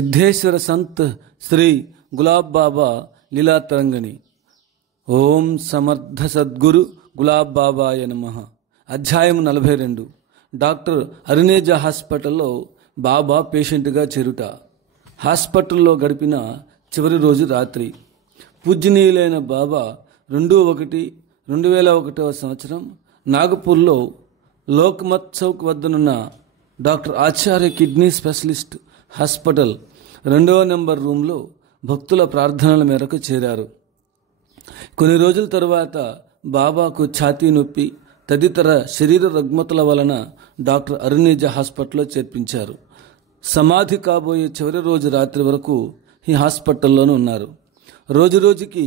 सिद्धेश्वर संत श्री गुलाब बाबा लीला तरंगणी। ओम समर्थ सद्गुरु गुलाब बाबाय नमः। అధ్యాయం 42। డాక్టర్ అరుణేజ హాస్పిటల్లో బాబా పేషెంట్గా చేరుట। హాస్పిటల్లో గడిపిన చివరి రోజు రాత్రి పూజ్యనీయులైన బాబా 2/1/2001 నాగపూర్లో లోక్మత్ చౌక్ వద్దనున్న డాక్టర్ ఆచార్య కిడ్నీ స్పెషలిస్ట్ హాస్పిటల్ 2వ నెంబర్ రూమ్లో భక్తుల ప్రార్థనల మేరకు చేరారు। కొన్ని రోజుల తరువాత బాబాకు ఛాతీ నొప్పి తదితర శరీర రుగ్మతల వలన డాక్టర్ అరుణేజ హాస్పిటల్లో చేర్పించారు। సమాధి కాబోయే చివరి రోజు రాత్రి వరకు ఈ హాస్పిటల్లోనే ఉన్నారు। రోజు రోజుకి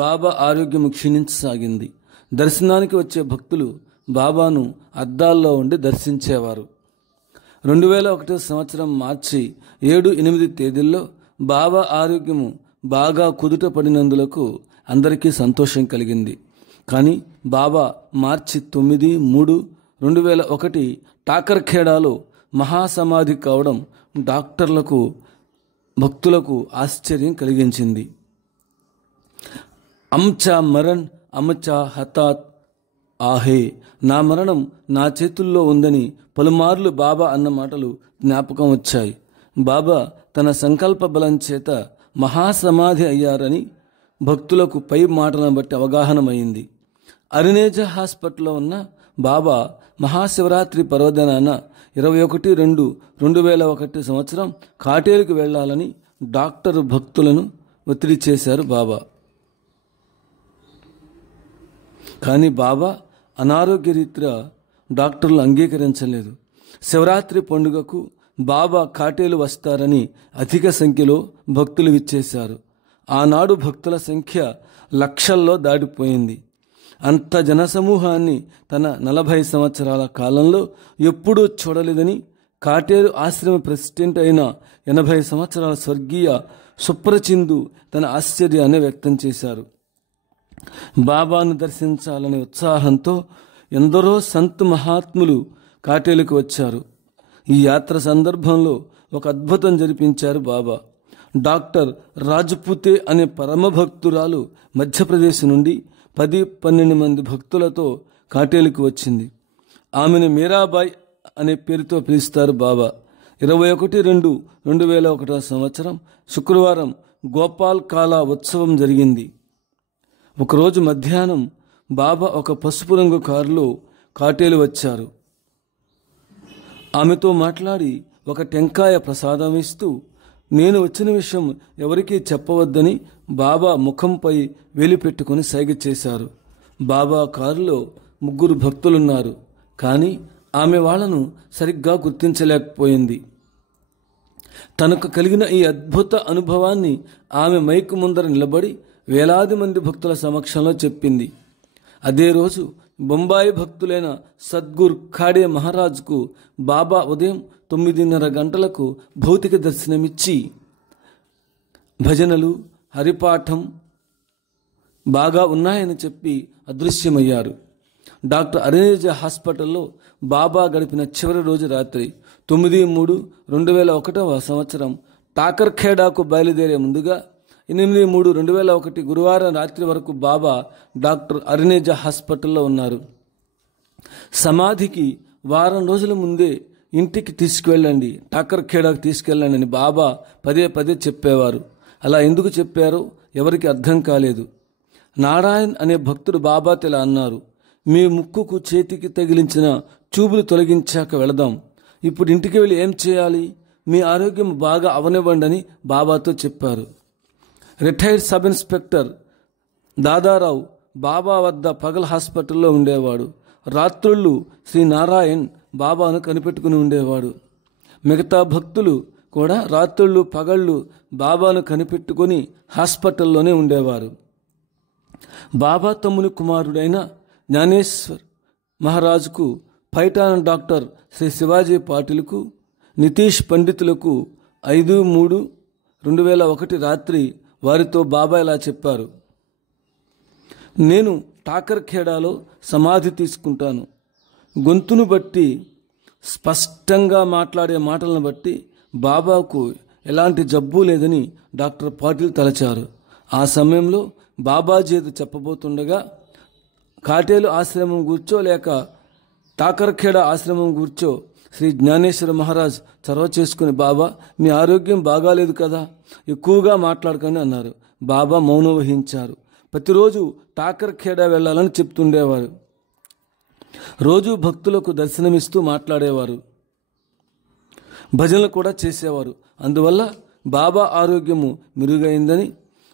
బాబా ఆరోగ్యం క్షీణించసాగింది। దర్శనానికి వచ్చే భక్తులు బాబాను అద్దాల్లో ఉండి దర్శించేవారు। 2001 మార్చి 7-8 తేదీల్లో బాబా ఆరోగ్యము బాగా కుదుట పడినందులకు అందరికీ సంతోషం కలిగింది। కానీ బాబా మార్చి 9-3-2001 టాకర్ఖేడాలో మహాసమాధి కావడం డాక్టర్లకు భక్తులకు ఆశ్చర్యం కలిగించింది। అమ్చా మరణ్ అమ్చా హతాత్ ఆహే, నా మరణం నా చేతుల్లో ఉందని పలుమార్లు బాబా అన్న మాటలు జ్ఞాపకం వచ్చాయి। బాబా తన సంకల్ప బలం చేత మహాసమాధి అయ్యారని భక్తులకు పై మాటలను బట్టి అవగాహనమైంది। అరుణేజ హాస్పిటల్లో ఉన్న బాబా మహాశివరాత్రి పర్వదినాన 21-2-2001 కాటేరుకు వెళ్లాలని డాక్టర్ భక్తులను ఒత్తిడి చేశారు బాబా। కానీ బాబా అనారోగ్య రీత్యా డాక్టర్లు అంగీకరించలేదు। శివరాత్రి పండుగకు బాబా కాటేలు వస్తారని అధిక సంఖ్యలో భక్తులు విచ్చేశారు। ఆనాడు భక్తుల సంఖ్య లక్షల్లో దాటిపోయింది। అంత జనసమూహాన్ని తన 40 సంవత్సరాల కాలంలో ఎప్పుడూ చూడలేదని కాటేరు ఆశ్రమ ప్రెసిడెంట్ అయిన 80 సంవత్సరాల స్వర్గీయ సుప్రచిందు తన ఆశ్చర్యాన్ని వ్యక్తం చేశారు। బాబాను దర్శించాలనే ఉత్సాహంతో ఎందరో సంత్ మహాత్ములు కాటేలుకు వచ్చారు। ఈ యాత్ర సందర్భంలో ఒక అద్భుతం జరిపించారు బాబా। డాక్టర్ రాజ్పుతే అనే పరమభక్తురాలు మధ్యప్రదేశ్ నుండి 10-12 మంది భక్తులతో కాటేలుకు వచ్చింది। ఆమెను మీరాబాయ్ అనే పేరుతో పిలుస్తారు బాబా। 21-2-2001 శుక్రవారం గోపాల్ కాలా ఉత్సవం జరిగింది। ఒకరోజు మధ్యాహ్నం బాబా ఒక పసుపు రంగు కారులో కాటేలు వచ్చారు। ఆమెతో మాట్లాడి ఒక టెంకాయ ప్రసాదం ఇస్తూ నేను వచ్చిన విషయం ఎవరికీ చెప్పవద్దని బాబా ముఖంపై వేలు పెట్టుకుని సైగ చేశారు। బాబా కారులో 3 భక్తులున్నారు, కానీ ఆమె వాళ్లను సరిగ్గా గుర్తించలేకపోయింది। తనకు కలిగిన ఈ అద్భుత అనుభవాన్ని ఆమె మైకు ముందర నిలబడి వేలాది మంది భక్తుల సమక్షంలో చెప్పింది। అదే రోజు బొంబాయి భక్తులైన సద్గురు ఖాడే మహారాజ్కు బాబా ఉదయం 9:30 గంటలకు భౌతిక దర్శనమిచ్చి భజనలు హరిపాఠం బాగా ఉన్నాయని చెప్పి అదృశ్యమయ్యారు। డాక్టర్ అరుణేజ హాస్పిటల్లో బాబా గడిపిన చివరి రోజు రాత్రి 9-3-2001 టాకర్ఖేడాకు బయలుదేరే ముందుగా 8-3-2001 గురువారం రాత్రి వరకు బాబా డాక్టర్ అరుణేజ హాస్పిటల్లో ఉన్నారు। సమాధికి వారం రోజుల ముందే ఇంటికి తీసుకువెళ్ళండి, టాకర్ఖేడాకు తీసుకెళ్ళండి అని బాబా పదే చెప్పేవారు। అలా ఎందుకు చెప్పారో ఎవరికి అర్థం కాలేదు। నారాయణ్ అనే భక్తుడు బాబాతో ఇలా అన్నారు, మీ ముక్కుకు చేతికి తగిలించిన చూపులు తొలగించాక వెళదాం, ఇప్పుడు ఇంటికి వెళ్ళి ఏం చేయాలి, మీ ఆరోగ్యం బాగా అవనివ్వండి అని బాబాతో చెప్పారు। రిటైర్డ్ సబ్ ఇన్స్పెక్టర్ దాదారావు బాబా వద్ద పగల్ హాస్పిటల్లో ఉండేవాడు। రాత్రుళ్ళు శ్రీ నారాయణ్ బాబాను కనిపెట్టుకుని ఉండేవాడు। మిగతా భక్తులు కూడా రాత్రుళ్ళు పగళ్ళు బాబాను కనిపెట్టుకుని హాస్పిటల్లోనే ఉండేవారు। బాబా తమ్ముని కుమారుడైన జ్ఞానేశ్వర్ మహారాజుకు పైఠాన్ డాక్టర్ శ్రీ శివాజీ పాటిల్కు నితీష్ పండితులకు 5-3-2001 రాత్రి వారితో బాబా ఇలా చెప్పారు, నేను టాకర్ఖేడాలో సమాధి తీసుకుంటాను। గొంతును బట్టి స్పష్టంగా మాట్లాడే మాటలను బట్టి బాబాకు ఎలాంటి జబ్బు లేదని డాక్టర్ పాటిల్ తలచారు. ఆ సమయంలో బాబాజీ చెప్పబోతుండగా కాటేలు ఆశ్రమం కూర్చో లేక టాకర్ఖేడా ఆశ్రమం కూర్చో శ్రీ జ్ఞానేశ్వర మహారాజ్ చొరవ చేసుకుని, బాబా మీ ఆరోగ్యం బాగాలేదు కదా, ఎక్కువగా మాట్లాడకని అన్నారు. బాబా మౌనం వహించారు. ప్రతిరోజు టాకర్ఖేడా వెళ్ళాలని చెప్తుండేవారు. రోజు భక్తులకు దర్శనమిస్తూ మాట్లాడేవారు, భజనలు కూడా చేసేవారు. అందువల్ల బాబా ఆరోగ్యము మెరుగైందని,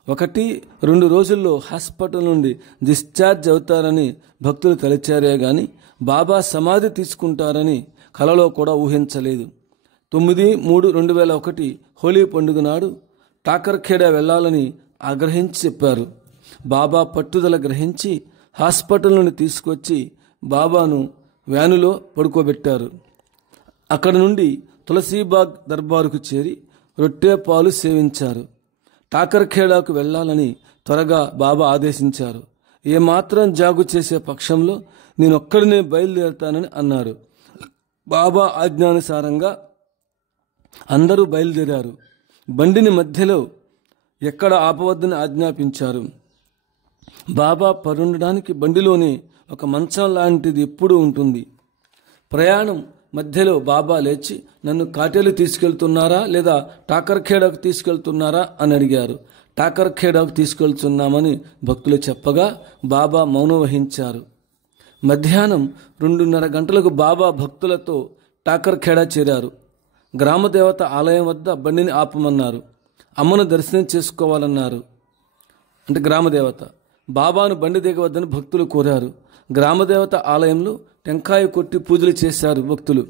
1-2 రోజుల్లో హాస్పిటల్ నుండి డిశ్చార్జ్ అవుతారని భక్తులు తలచారే గాని బాబా సమాధి తీసుకుంటారని కలలో కూడా ఊహించలేదు. 9/3/2001 హోలీ పండుగ నాడు టాకర్ఖేడా వెళ్ళాలని ఆగ్రహించి చెప్పారు. బాబా పట్టుదల గ్రహించి హాస్పిటల్ నుండి తీసుకొచ్చి బాబాను వ్యానులో పడుకోబెట్టారు. అక్కడ నుండి తులసీబాగ్ దర్బారుకు చేరి రొట్టె పాలు సేవించారు. టాకర్ఖేడాకు వెళ్ళాలని త్వరగా బాబా ఆదేశించారు. ఏమాత్రం జాగు చేసే పక్షంలో నేనొక్కడినే బయలుదేరుతానని అన్నారు. బాబా ఆజ్ఞానుసారంగా అందరూ బయలుదేరారు. బండిని మధ్యలో ఎక్కడ ఆపవద్దని ఆజ్ఞాపించారు. బాబా పరుండడానికి బండిలోనే ఒక మంచం లాంటిది ఎప్పుడూ ఉంటుంది. ప్రయాణం మధ్యలో బాబా లేచి, నన్ను కాటేలు తీసుకెళ్తున్నారా లేదా టాకర్ఖేడాకు తీసుకెళ్తున్నారా అని అడిగారు. టాకర్ఖేడాకు తీసుకెళ్తున్నామని భక్తులు చెప్పగా బాబా మౌనం వహించారు. మధ్యాహ్నం 2:30 గంటలకు బాబా భక్తులతో టాకర్ఖేడా చేరారు. గ్రామదేవత ఆలయం వద్ద బండిని ఆపమన్నారు. అమ్మను దర్శనం చేసుకోవాలన్నారు. అంటే గ్రామదేవత బాబాను బండి దిగవద్దని భక్తులు కోరారు. గ్రామదేవత ఆలయంలో టెంకాయ కొట్టి పూజలు చేశారు భక్తులు.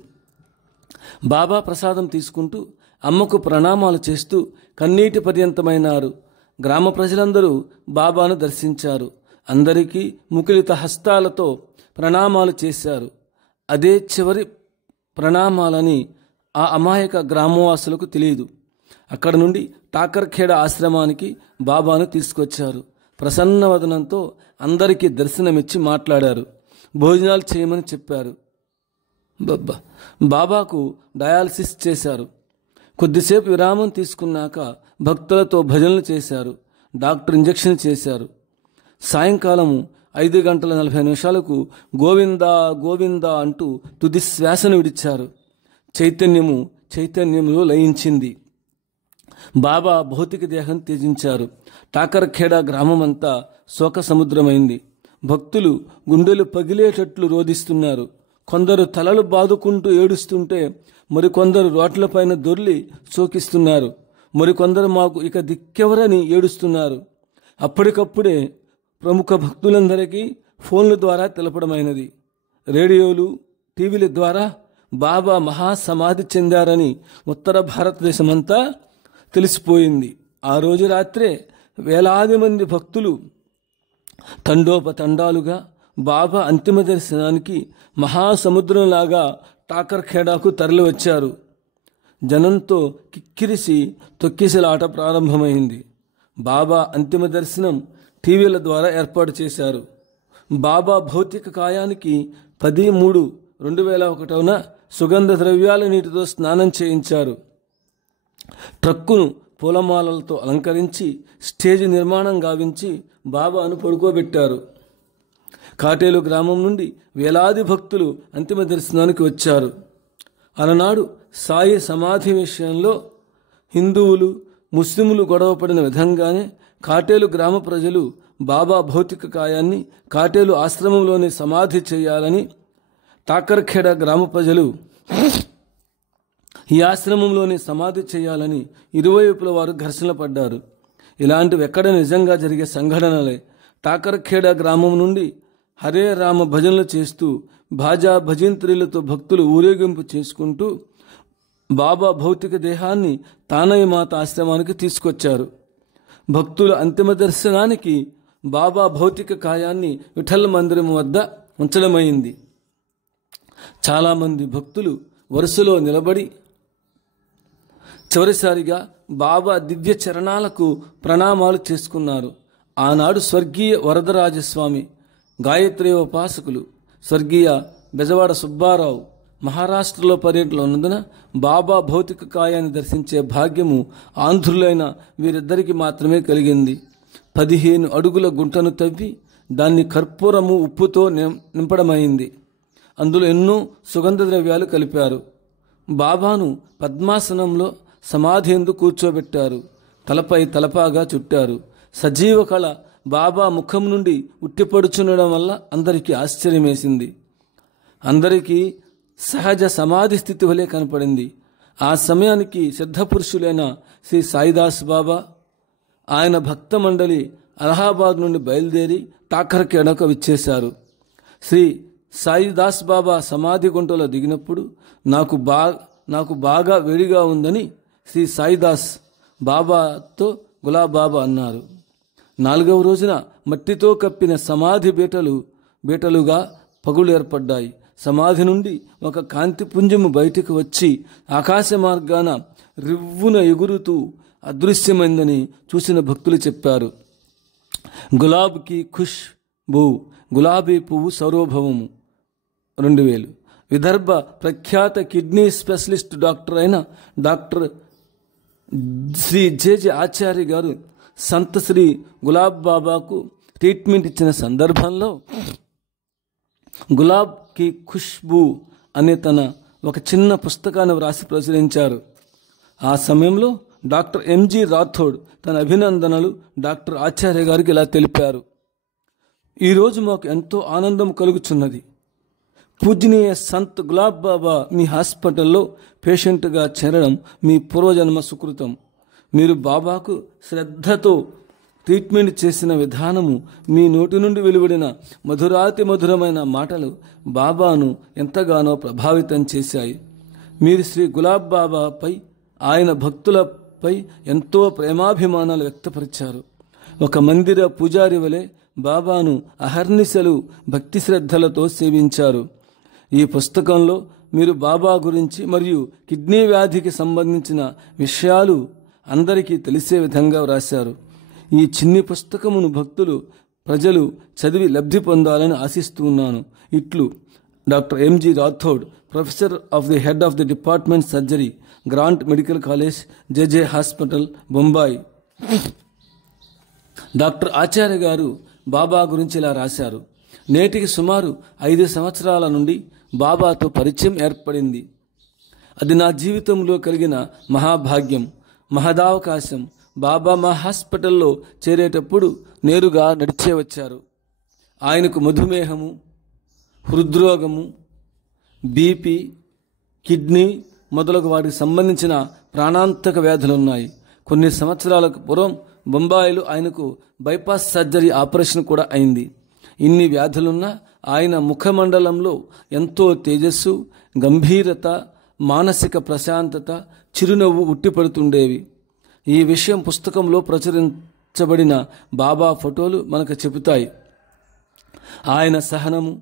బాబా ప్రసాదం తీసుకుంటూ అమ్మకు ప్రణామాలు చేస్తూ కన్నీటి పర్యంతమైనారు. గ్రామ ప్రజలందరూ బాబాను దర్శించారు. అందరికీ ముకులిత హస్తాలతో ప్రణామాలు చేశారు. అదే చివరి ప్రణామాలని ఆ అమాయక గ్రామవాసులకు తెలియదు. అక్కడ నుండి టాకర్ఖేడా ఆశ్రమానికి బాబాను తీసుకొచ్చారు. ప్రసన్నవదనంతో అందరికీ దర్శనమిచ్చి మాట్లాడారు. భోజనాలు చేయమని చెప్పారు. బాబాకు డయాలసిస్ చేశారు. కొద్దిసేపు విరామం తీసుకున్నాక భక్తులతో భజనలు చేశారు. డాక్టర్ ఇంజెక్షన్ చేశారు. సాయంకాలం 5:40 గోవిందా గోవిందా అంటూ తుది శ్వాసను విడిచారు. చైతన్యములో లయించింది. బాబా భౌతిక దేహం త్యజించారు. టాకర్ఖేడా గ్రామమంతా శోక సముద్రమైంది. భక్తులు గుండెలు పగిలేటట్లు రోధిస్తున్నారు. కొందరు తలలు బాదుకుంటూ ఏడుస్తుంటే మరికొందరు రోడ్లపైన దొర్లి శోకిస్తున్నారు. మరికొందరు మాకు ఇక దిక్కెవరని ఏడుస్తున్నారు. అప్పటికప్పుడే ప్రముఖ భక్తులందరికీ ఫోన్ల ద్వారా తెలపడమైనది. రేడియోలు, టీవీల ద్వారా బాబా మహాసమాధి చెందారని ఉత్తర భారతదేశమంతా తెలిసిపోయింది. ఆ రోజు రాత్రే వేలాది మంది భక్తులు తండోపతండాలుగా బాబా అంతిమ దర్శనానికి మహాసముద్రంలాగా టాకర్ఖేడాకు తరలి వచ్చారు. జనంతో కిక్కిరిసి తొక్కిసలాట ప్రారంభమైంది. బాబా అంతిమ దర్శనం టీవీల ద్వారా ఏర్పాటు చేశారు. బాబా భౌతిక కాయానికి 10/3/2001 సుగంధ ద్రవ్యాల నీటితో స్నానం చేయించారు. ట్రక్కును పూలమాలలతో అలంకరించి స్టేజ్ నిర్మాణం గావించి బాబాను పడుకోబెట్టారు. కాటేలు గ్రామం నుండి వేలాది భక్తులు అంతిమ దర్శనానికి వచ్చారు. అలనాడు సాయి సమాధి విషయంలో హిందువులు, ముస్లింలు గొడవపడిన విధంగానే కాటేలు గ్రామ ప్రజలు బాబా భౌతిక కాయాన్ని కాటేలు ఆశ్రమంలోనే సమాధి చేయాలని, టాకర్ఖేడా గ్రామ ప్రజలు ఈ ఆశ్రమంలోనే సమాధి చేయాలని ఇరువైపుల వారు ఘర్షణ పడ్డారు. ఇలాంటివి ఎక్కడ నిజంగా జరిగే సంఘటనలే. టాకర్ఖేడా గ్రామం నుండి హరే రామ భజనలు చేస్తూ భాజా భజంత్రీలతో భక్తులు ఊరేగింపు చేసుకుంటూ బాబా భౌతిక దేహాన్ని తానయ్య మాత ఆశ్రమానికి తీసుకొచ్చారు. భక్తుల అంతిమ దర్శనానికి బాబా భౌతిక కాయాన్ని విఠల్ మందిరం వద్ద ఉంచడమైంది. చాలామంది భక్తులు వరుసలో నిలబడి చివరిసారిగా బాబా దివ్య చరణాలకు ప్రణామాలు చేసుకున్నారు. ఆనాడు స్వర్గీయ వరదరాజస్వామి, గాయత్రి ఉపాసకులు, స్వర్గీయ బెజవాడ సుబ్బారావు, మహారాష్ట్రలో పర్యటనలో ఉన్నందున బాబా భౌతిక కాయాన్ని దర్శించే భాగ్యము ఆంధ్రులైన వీరిద్దరికి మాత్రమే కలిగింది. 15 అడుగుల గుంటను తవ్వి దాన్ని కర్పూరము ఉప్పుతో నింపడమైంది. అందులో ఎన్నో సుగంధ ద్రవ్యాలు కలిపారు. బాబాను పద్మాసనంలో సమాధి ఎందు కూర్చోబెట్టారు. తలపై తలపాగా చుట్టారు. సజీవ కళ బాబా ముఖం నుండి ఉట్టిపడుచుండడం వల్ల అందరికీ ఆశ్చర్యమేసింది. అందరికీ సహజ సమాధి స్థితి వలె కనపడింది. ఆ సమయానికి సిద్ధపురుషులైన శ్రీ సాయిదాస్ బాబా, ఆయన భక్త మండలి అలహాబాద్ నుండి బయలుదేరి టాకర్ఖేడాకు విచ్చేశారు. శ్రీ సాయిదాస్ బాబా సమాధి గుంటలో దిగినప్పుడు నాకు బాగా వేడిగా ఉందని శ్రీ సాయిదాస్ బాబాతో గులాబ్ బాబా అన్నారు. 4వ రోజున మట్టితో కప్పిన సమాధి బేటలుగా పగులు ఏర్పడ్డాయి. సమాధి నుండి ఒక కాంతిపుంజము బయటకు వచ్చి ఆకాశ మార్గాన రివ్వున ఎగురుతూ అదృశ్యమైందని చూసిన భక్తులు చెప్పారు. గులాబ్ కి ఖుష్బూ, గులాబీ పువ్వు సౌరభవము. 2000. విదర్భ ప్రఖ్యాత కిడ్నీ స్పెషలిస్ట్ డాక్టర్ అయిన డాక్టర్ శ్రీ జెజె ఆచార్య గారు సంత్ శ్రీ గులాబ్ బాబాకు ట్రీట్మెంట్ ఇచ్చిన సందర్భంలో గులాబ్ కి ఖుష్బూ అనే తన ఒక చిన్న పుస్తకాన్ని వ్రాసి ప్రచురించారు. ఆ సమయంలో డాక్టర్ ఎంజి రాథోడ్ తన అభినందనలు డాక్టర్ ఆచార్య గారికి ఇలా తెలిపారు. ఈరోజు మాకు ఎంతో ఆనందం కలుగుచున్నది. పూజనీయ సంత్ గులాబ్ బాబా మీ హాస్పిటల్లో పేషెంట్గా చేరడం మీ పూర్వజన్మ సుకృతం. మీరు బాబాకు శ్రద్ధతో ట్రీట్మెంట్ చేసిన విధానము, మీ నోటి నుండి వెలువడిన మధురాతి మధురమైన మాటలు బాబాను ఎంతగానో ప్రభావితం చేశాయి. మీరు శ్రీ గులాబ్ బాబాపై, ఆయన భక్తులపై ఎంతో ప్రేమాభిమానాలు వ్యక్తపరిచారు. ఒక మందిర పూజారి వలె బాబాను అహర్నిశలు భక్తి శ్రద్ధలతో సేవించారు. ఈ పుస్తకంలో మీరు బాబా గురించి మరియు కిడ్నీ వ్యాధికి సంబంధించిన విషయాలు అందరికీ తెలిసే విధంగా వ్రాశారు. ఈ చిన్ని పుస్తకమును ప్రజలు చదివి లబ్ధి పొందాలని ఆశిస్తున్నాను. ఇట్లు doctor MG Rathod, professor of the head of the department surgery, Grant Medical College, JJ hospital, Bombay. Doctor Acharya గారు బాబా గురించి ఇలా రాశారు. నేటికి సుమారు 5 సంవత్సరాల నుండి బాబాతో పరిచయం ఏర్పడింది. అది నా జీవితంలో కలిగిన మహాభాగ్యం, మహదావకాశం. బాబా మా హాస్పిటల్లో చేరేటప్పుడు నేరుగా నడిచే వచ్చారు. ఆయనకు మధుమేహము, హృద్రోగము, బీపీ, కిడ్నీ మొదలగు వాటికి సంబంధించిన ప్రాణాంతక వ్యాధులున్నాయి. కొన్ని సంవత్సరాలకు పూర్వం బొంబాయిలో ఆయనకు బైపాస్ సర్జరీ ఆపరేషన్ కూడా అయింది. ఇన్ని వ్యాధులున్నా ఆయన ముఖమండలంలో ఎంతో తేజస్సు, గంభీరత, మానసిక ప్రశాంతత, చిరునవ్వు ఉట్టిపడుతుండేవి. ఈ విషయం పుస్తకంలో ప్రచురించబడిన బాబా ఫోటోలు మనకు చెబుతాయి. ఆయన సహనము,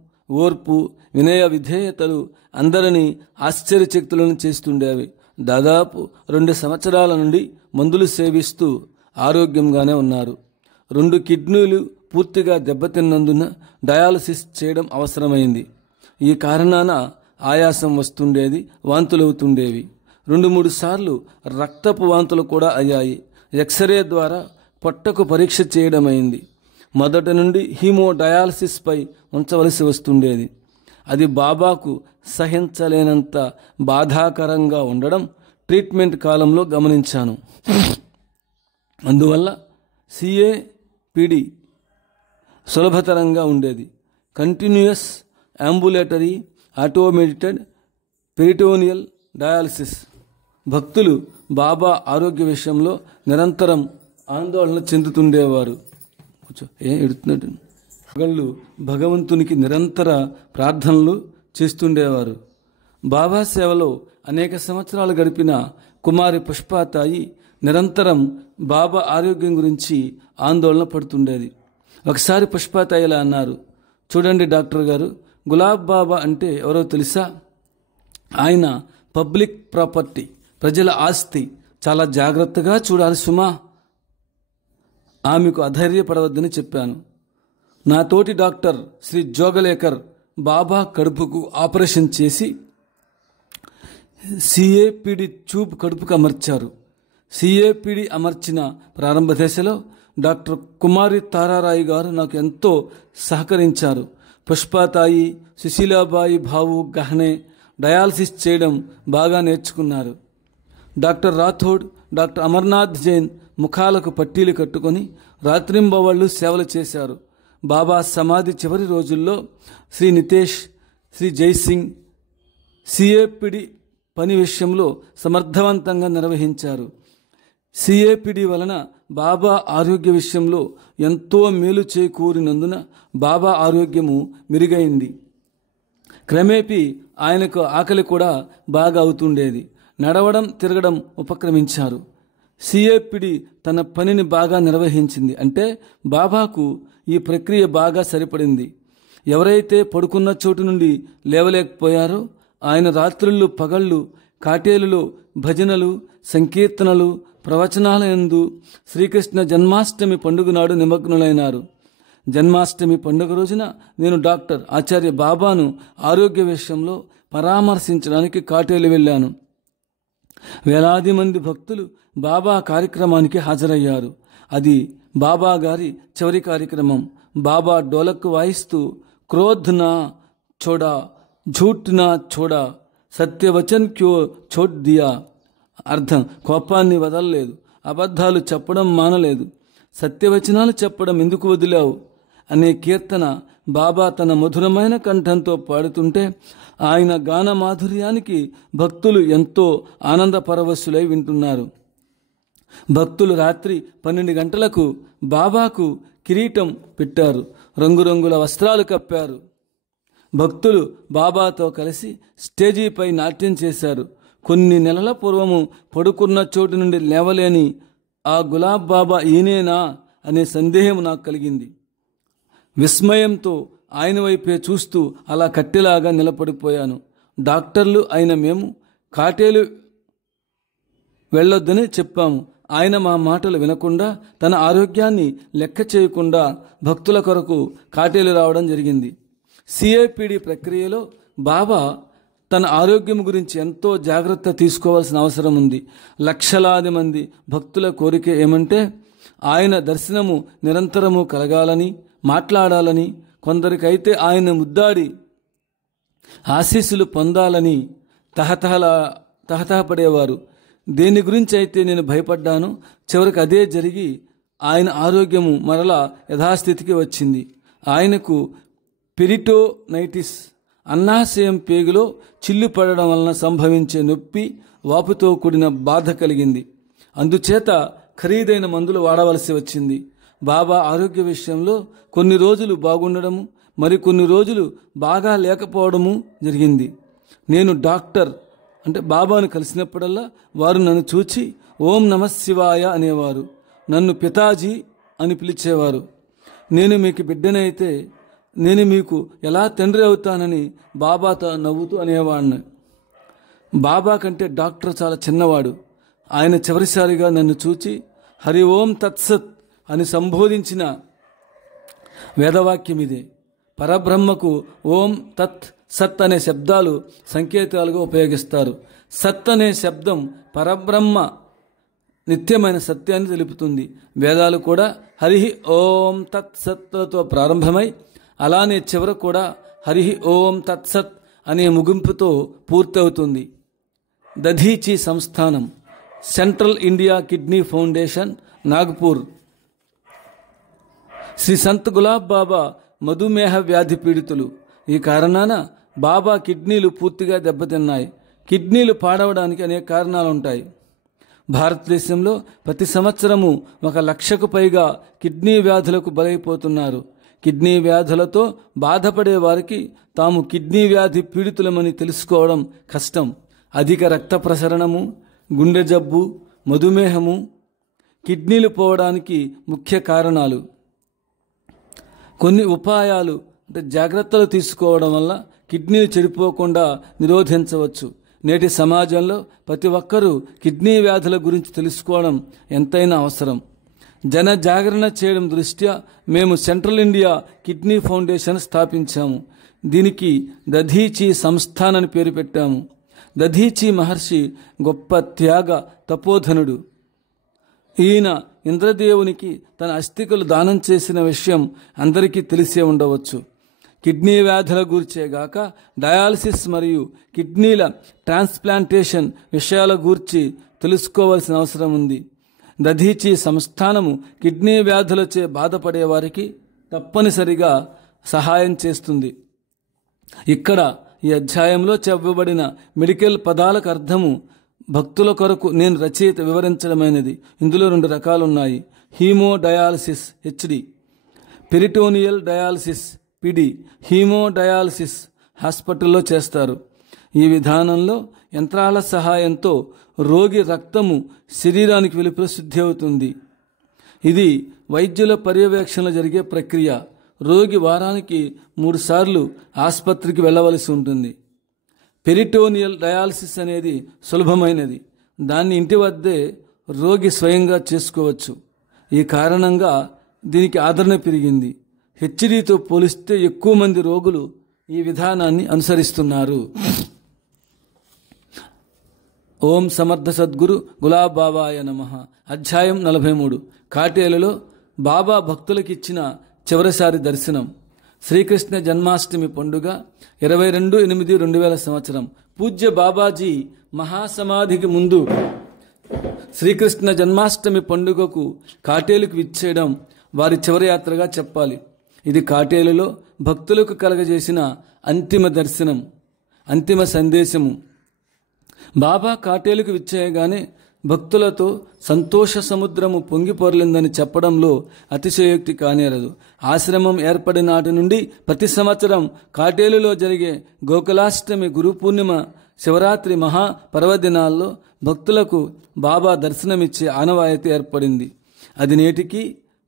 ఓర్పు, వినయ విధేయతలు అందరినీ ఆశ్చర్యచకితులను చేస్తుండేవి. దాదాపు 2 సంవత్సరాల నుండి మందులు సేవిస్తూ ఆరోగ్యంగానే ఉన్నారు. 2 కిడ్నీలు పూర్తిగా దెబ్బతిన్నందున డయాలసిస్ చేయడం అవసరమైంది. ఈ కారణాన ఆయాసం వస్తుండేది, వాంతులవుతుండేవి. 2-3 సార్లు రక్తపు వాంతులు కూడా అయ్యాయి. ఎక్స్రే ద్వారా పొట్టకు పరీక్ష చేయడమైంది. మొదటి నుండి హీమోడయాలసిస్పై ఉంచవలసి వస్తుండేది. అది బాబాకు సహించలేనంత బాధాకరంగా ఉండడం ట్రీట్మెంట్ కాలంలో గమనించాను. అందువల్ల సిఏపిడి సులభతరంగా ఉండేది. Continuous ambulatory automated peritoneal dialysis. భక్తులు బాబా ఆరోగ్య విషయంలో నిరంతరం ఆందోళన చెందుతుండేవారు. ఎడుతున్నట్టు మగళ్ళు భగవంతునికి నిరంతర ప్రార్థనలు చేస్తుండేవారు. బాబా సేవలో అనేక సంవత్సరాలు గడిపిన కుమారి పుష్పాతాయి నిరంతరం బాబా ఆరోగ్యం గురించి ఆందోళన పడుతుండేది. ఒకసారి పుష్పాతాయి ఇలా అన్నారు, చూడండి డాక్టర్ గారు, గులాబ్ బాబా అంటే ఎవరో తెలుసా? ఆయన పబ్లిక్ ప్రాపర్టీ, ప్రజల ఆస్తి. చాలా జాగ్రత్తగా చూడాలి సుమా. ఆమెకు అధైర్యపడవద్దని చెప్పాను. నా తోటి డాక్టర్ శ్రీ జోగలేకర్ బాబా కడుపుకు ఆపరేషన్ చేసి సిఏపిడి ట్యూబ్ కడుపుకు అమర్చారు. సిఏపిడి అమర్చిన ప్రారంభ దశలో డాక్టర్ కుమారి తారారాయి గారు నాకు ఎంతో సహకరించారు. పుష్పాతాయి, సుశీలాబాయి భావు గహనే డయాలసిస్ చేయడం బాగా నేర్చుకున్నారు. డాక్టర్ రాథోడ్, డాక్టర్ అమర్నాథ్ జైన్ ముఖాలకు పట్టీలు కట్టుకొని రాత్రింబవళ్లు సేవలు చేశారు. బాబా సమాధి చివరి రోజుల్లో శ్రీ నితేష్, శ్రీ జైసింగ్ సిఏపిడి పని విషయంలో సమర్థవంతంగా నిర్వహించారు. సిఏపిడి వలన బాబా ఆరోగ్య విషయంలో ఎంతో మేలు చేకూరినందున బాబా ఆరోగ్యము మెరుగైంది. క్రమేపీ ఆయనకు ఆకలి కూడా బాగా అవుతుండేది. నడవడం, తిరగడం ఉపక్రమించారు. సిఏపిడి తన పనిని బాగా నిర్వహించింది. అంటే బాబాకు ఈ ప్రక్రియ బాగా సరిపడింది. ఎవరైతే పడుకున్న చోటు నుండి లేవలేకపోయారో ఆయన రాత్రుళ్ళు పగళ్ళు కాటేలులో భజనలు, సంకీర్తనలు, ప్రవచనాల యందు శ్రీకృష్ణ జన్మాష్టమి పండుగ నాడు నిమగ్నులైనారు. జన్మాష్టమి పండుగ రోజున నేను డాక్టర్ ఆచార్య బాబాను ఆరోగ్య విషయంలో పరామర్శించడానికి కాటేలు వెళ్ళాను. వేలాది మంది భక్తులు బాబా కార్యక్రమానికి హాజరయ్యారు. అది బాబా గారి చివరి కార్యక్రమం. బాబా డోలక్ వాయిస్తూ క్రోధ్ నా చోడా, झूठ ना छोड़ा, సత్యవచన్ క్యో చోట్ దియా. అర్థం, కోపాన్ని వదలలేదు, అబద్ధాలు చెప్పడం మానలేదు, సత్యవచనాలు చెప్పడం ఎందుకు వదిలావు అనే కీర్తన బాబా తన మధురమైన కంఠంతో పాడుతుంటే ఆయన గాన మాధుర్యానికి భక్తులు ఎంతో ఆనంద పరవశులై వింటున్నారు. భక్తులు రాత్రి 12 గంటలకు బాబాకు కిరీటం పెట్టారు, రంగురంగుల వస్త్రాలు కప్పారు. భక్తులు బాబాతో కలిసి స్టేజీపై నాట్యం చేశారు. కొన్ని నెలల పూర్వము పడుకున్న చోటు నుండి లేవలేని ఆ గులాబ్ బాబా ఈయనేనా అనే సందేహం నాకు కలిగింది. విస్మయంతో ఆయన వైపే చూస్తూ అలా కట్టెలాగా నిలబడిపోయాను. డాక్టర్లు అయిన మేము కాటేలు వెళ్ళొద్దని చెప్పాము. ఆయన మా మాటలు వినకుండా తన ఆరోగ్యాన్ని లెక్క చేయకుండా భక్తుల కొరకు కాటేలు రావడం జరిగింది. సిఏపిడి ప్రక్రియలో బాబా తన ఆరోగ్యం గురించి ఎంతో జాగ్రత్త తీసుకోవాల్సిన అవసరం ఉంది. లక్షలాది మంది భక్తుల కోరిక ఏమంటే ఆయన దర్శనము నిరంతరము కలగాలని, మాట్లాడాలని, కొందరికైతే ఆయన ముద్దాడి ఆశీస్సులు పొందాలని తహతహపడేవారు. దేని గురించి అయితే నేను భయపడ్డాను, చివరికి అదే జరిగి ఆయన ఆరోగ్యము మరలా యథాస్థితికి వచ్చింది. ఆయనకు పెరిటోనైటిస్, అన్నాశయం పేగులో చిల్లు పడడం వలన సంభవించే నొప్పి, వాపుతో కూడిన బాధ కలిగింది. అందుచేత ఖరీదైన మందులు వాడవలసి వచ్చింది. బాబా ఆరోగ్య విషయంలో కొన్ని రోజులు బాగుండడము, మరికొన్ని రోజులు బాగా లేకపోవడము జరిగింది. నేను డాక్టర్ అంటే బాబాను కలిసినప్పుడల్లా వారు నన్ను చూచి ఓం నమః శివాయ అనేవారు. నన్ను పితాజీ అని పిలిచేవారు. నేను మీకు బిడ్డనైతే నేను మీకు ఎలా తండ్రి అవుతానని బాబాతో నవ్వుతూ అనేవాడిని. బాబా కంటే డాక్టర్ చాలా చిన్నవాడు. ఆయన చివరిసారిగా నన్ను చూచి హరి ఓం తత్సత్ అని సంబోధించిన వేదవాక్యం ఇదే. పరబ్రహ్మకు ఓం తత్ సత్ అనే శబ్దాలు సంకేతాలుగా ఉపయోగిస్తారు. సత్ అనే శబ్దం పరబ్రహ్మ నిత్యమైన సత్యాన్ని తెలుపుతుంది. వేదాలు కూడా హరి ఓం తత్ సత్తో ప్రారంభమై అలానే చివర కూడా హరి ఓం తత్సత్ అనే ముగింపుతో పూర్తవుతుంది. Dadhichi Sansthanam, Central India Kidney Foundation, Nagpur. Shri Sant Gulab Baba మధుమేహ వ్యాధి పీడితులు. ఈ కారణాన బాబా కిడ్నీలు పూర్తిగా దెబ్బతిన్నాయి. కిడ్నీలు పాడవడానికి అనేక కారణాలు ఉంటాయి. భారతదేశంలో ప్రతి సంవత్సరము 1 లక్షకు పైగా కిడ్నీ వ్యాధులకు బలైపోతున్నారు. కిడ్నీ వ్యాధులతో బాధపడే వారికి తాము కిడ్నీ వ్యాధి పీడితులమని తెలుసుకోవడం కష్టం. అధిక రక్త ప్రసరణము, గుండె జబ్బు, మధుమేహము కిడ్నీలు పోవడానికి ముఖ్య కారణాలు. కొన్ని ఉపాయాలు అంటే జాగ్రత్తలు తీసుకోవడం వల్ల కిడ్నీలు చెడిపోకుండా నిరోధించవచ్చు. నేటి సమాజంలో ప్రతి ఒక్కరూ కిడ్నీ వ్యాధుల గురించి తెలుసుకోవడం ఎంతైనా అవసరం. జన జాగరణ చేయడం దృష్ట్యా మేము సెంట్రల్ ఇండియా కిడ్నీ ఫౌండేషన్ స్థాపించాము. దీనికి దధీచి సంస్థాన్ అని పేరు పెట్టాము. దధీచి మహర్షి గొప్ప త్యాగ తపోధనుడు. ఈయన ఇంద్రదేవునికి తన అస్థికలు దానం చేసిన విషయం అందరికీ తెలిసే ఉండవచ్చు. కిడ్నీ వ్యాధుల గూర్చేగాక డయాలసిస్ మరియు కిడ్నీల ట్రాన్స్ప్లాంటేషన్ విషయాల గూర్చి తెలుసుకోవాల్సిన అవసరం ఉంది. దధీచి సంస్థానము కిడ్నీ వ్యాధులచే బాధపడే వారికి తప్పనిసరిగా సహాయం చేస్తుంది. ఇక్కడ ఈ అధ్యాయంలో చెప్పబడిన మెడికల్ పదాలకు అర్థము భక్తుల కొరకు నేను రచయిత వివరించడమైనది. ఇందులో 2 రకాలున్నాయి. హీమోడయాలసిస్ హెచ్డి, పెరిటోనియల్ డయాలసిస్ పిడి. హీమోడయాలసిస్ హాస్పిటల్లో చేస్తారు. ఈ విధానంలో యంత్రాల సహాయంతో రోగి రక్తము శరీరానికి వెలుపల శుద్ధి అవుతుంది. ఇది వైద్యుల పర్యవేక్షణలో జరిగే ప్రక్రియ. రోగి వారానికి 3 సార్లు ఆసుపత్రికి వెళ్ళవలసి ఉంటుంది. పెరిటోనియల్ డయాలసిస్ అనేది సులభమైనది. దాన్ని ఇంటి వద్దే రోగి స్వయంగా చేసుకోవచ్చు. ఈ కారణంగా దీనికి ఆదరణ పెరిగింది. హెచ్డితో పోలిస్తే ఎక్కువ మంది రోగులు ఈ విధానాన్ని అనుసరిస్తున్నారు. ఓం సమర్థ సద్గురు గులాబ్ బాబాయ నమః. అధ్యాయం 43. కాటేలలో బాబా భక్తులకిచ్చిన చివరిసారి దర్శనం. శ్రీకృష్ణ జన్మాష్టమి పండుగ 22/8/2000 సంవత్సరం. పూజ్య బాబాజీ మహాసమాధికి ముందు శ్రీకృష్ణ జన్మాష్టమి పండుగకు కాటేలుకు విచ్చేయడం వారి చివరి యాత్రగా చెప్పాలి. ఇది కాటేలులో భక్తులకు కలగజేసిన అంతిమ దర్శనం, అంతిమ సందేశము. బాబా కాటేలుకు విచ్చేయగానే భక్తులతో సంతోష సముద్రము పొంగిపొర్లిందని చెప్పడంలో అతిశయోక్తి కానేరదు. ఆశ్రమం ఏర్పడిన నాటి నుండి ప్రతి సంవత్సరం కాటేలులో జరిగే గోకులాష్టమి, గురు పూర్ణిమ, శివరాత్రి మహా పర్వదినాల్లో భక్తులకు బాబా దర్శనమిచ్చే ఆనవాయితీ ఏర్పడింది. అది నేటికి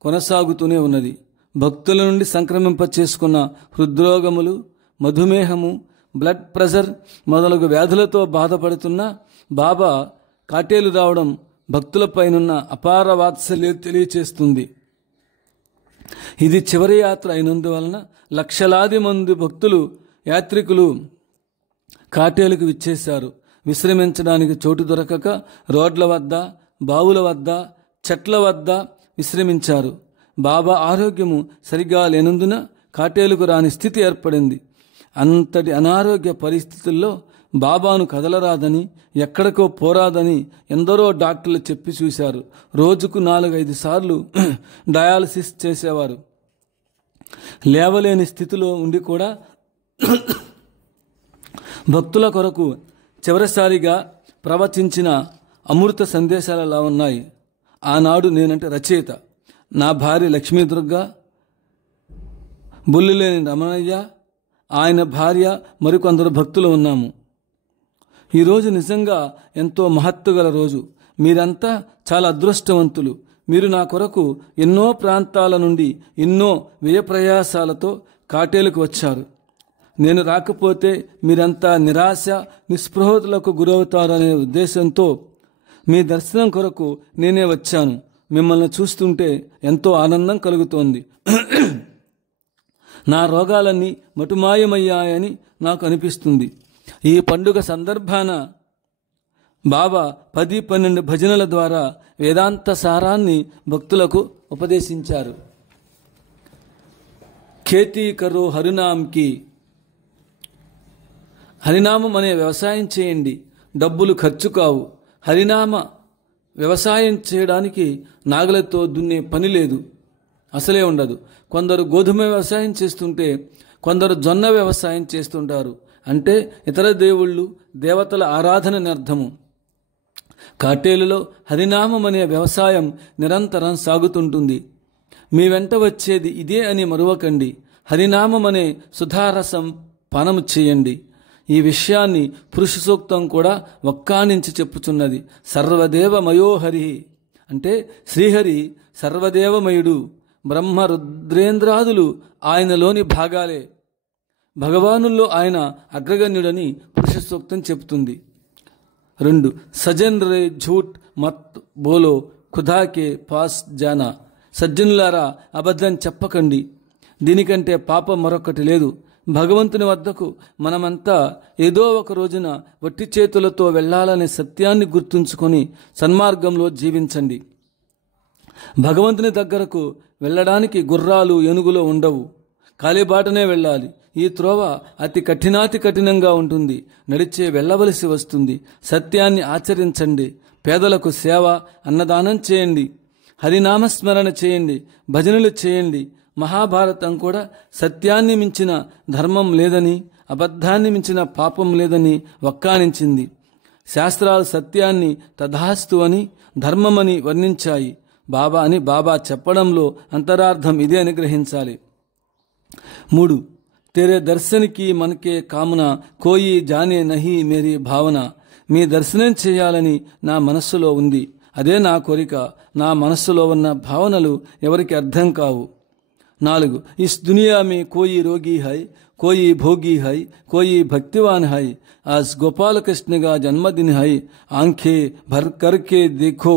కొనసాగుతూనే ఉన్నది. భక్తుల నుండి సంక్రమింపచేసుకున్న హృద్రోగములు, మధుమేహము, బ్లడ్ ప్రెషర్ మొదలగు వ్యాధులతో బాధపడుతున్న బాబా కాటేలు రావడం భక్తులపైనున్న అపార వాత్సల్యం తెలియచేస్తుంది. ఇది చివరి యాత్ర అయినందువలన లక్షలాది మంది భక్తులు, యాత్రికులు కాటేలుకు విచ్చేశారు. విశ్రమించడానికి చోటు దొరకక రోడ్ల వద్ద, బావుల వద్ద, చెట్ల వద్ద విశ్రమించారు. బాబా ఆరోగ్యము సరిగా లేనందున కాటేలుకు రాని స్థితి ఏర్పడింది. అంతటి అనారోగ్య పరిస్థితుల్లో బాబాను కదలరాదని, ఎక్కడికో పోరాదని ఎందరో డాక్టర్లు చెప్పి చూశారు. రోజుకు 4-5 సార్లు డయాలసిస్ చేసేవారు. లేవలేని స్థితిలో ఉండి కూడా భక్తుల కొరకు చివరిసారిగా ప్రవచించిన అమృత సందేశాలు అలా ఉన్నాయి. ఆనాడు నేనంటే రచయిత, నా భార్య లక్ష్మీదుర్గ, బుల్లిలేని రమణయ్య, ఆయన భార్య, మరికొందరు భక్తులు ఉన్నాము. ఈరోజు నిజంగా ఎంతో మహత్తు గల రోజు. మీరంతా చాలా అదృష్టవంతులు. మీరు నా కొరకు ఎన్నో ప్రాంతాల నుండి ఎన్నో వ్యయ ప్రయాసాలతో కాటేలుకు వచ్చారు. నేను రాకపోతే మీరంతా నిరాశ, నిస్పృహతులకు గురవుతారనే ఉద్దేశంతో మీ దర్శనం కొరకు నేనే వచ్చాను. మిమ్మల్ని చూస్తుంటే ఎంతో ఆనందం కలుగుతోంది. నా రోగాలన్నీ మటుమాయమయ్యాయని నాకు అనిపిస్తుంది. ఈ పండుగ సందర్భాన బాబా 10-12 భజనల ద్వారా వేదాంత సారాన్ని భక్తులకు ఉపదేశించారు. ఖేతీ కరో హరినామ్కి, హరినామం అనే వ్యవసాయం చేయండి, డబ్బులు ఖర్చు కావు. హరినామ వ్యవసాయం చేయడానికి నాగలతో దున్నే పని లేదు, అసలే ఉండదు. కొందరు గోధుమ వ్యవసాయం చేస్తుంటే కొందరు జొన్న వ్యవసాయం చేస్తుంటారు. అంటే ఇతర దేవుళ్ళు, దేవతల ఆరాధన అర్థము. కాటేలులో హరినామం అనే వ్యవసాయం నిరంతరం సాగుతుంటుంది. మీ వెంట వచ్చేది ఇదే అని మరువకండి. హరినామం అనే సుధారసం పానము చేయండి. ఈ విషయాన్ని పురుష సూక్తం కూడా వక్కానించి చెప్పుచున్నది. సర్వదేవమయోహరి అంటే శ్రీహరి సర్వదేవమయుడు. బ్రహ్మ రుద్రేంద్రాదులు ఆయనలోని భాగాలే. భగవానుల్లో ఆయన అగ్రగణ్యుడని పురుష సూక్తం చెబుతుంది. 2 సజన్ రే ఝూట్ మత్ బోలో ఖుదాకే పాస్ జానా. సజ్జనులారా, అబద్ధం చెప్పకండి, దీనికంటే పాపం మరొకటి లేదు. భగవంతుని వద్దకు మనమంతా ఏదో ఒక రోజున వట్టి చేతులతో వెళ్ళాలనే సత్యాన్ని గుర్తుంచుకొని సన్మార్గంలో జీవించండి. భగవంతుని దగ్గరకు వెళ్ళడానికి గుర్రాలు ఏనుగులు ఉండవు, కాలిబాటనే వెళ్ళాలి. ఈ త్రోవ అతి కఠినంగా ఉంటుంది, నడిచే వెళ్ళవలసి వస్తుంది. సత్యాన్ని ఆచరించండి, పేదలకు సేవ, అన్నదానం చేయండి, హరినామస్మరణ చేయండి, భజనలు చేయండి. మహాభారతం కూడా సత్యాన్ని మించిన ధర్మం లేదని, అబద్ధాన్ని మించిన పాపం లేదని వక్కాణించింది. శాస్త్రాలు సత్యాన్ని తథాస్తు అని, ధర్మమని వర్ణించాయి. బాబా చెప్పడంలో అంతరార్థం ఇదే అని గ్రహించాలి. 3. तेरे दर्शन की मन के कामना कोई जाने नहीं मेरी భావన. మీ దర్శనం చేయాలని నా మనస్సులో ఉంది, అదే నా కోరిక. నా మనస్సులో ఉన్న భావనలు ఎవరికి అర్థం కావు. 4. इस दुनिया में कोई रोगी है, कोई भोगी है, कोई भक्तिवान है. आज गोपाल कृष्ण का जन्मदिन है, आंखें भर करके देखो.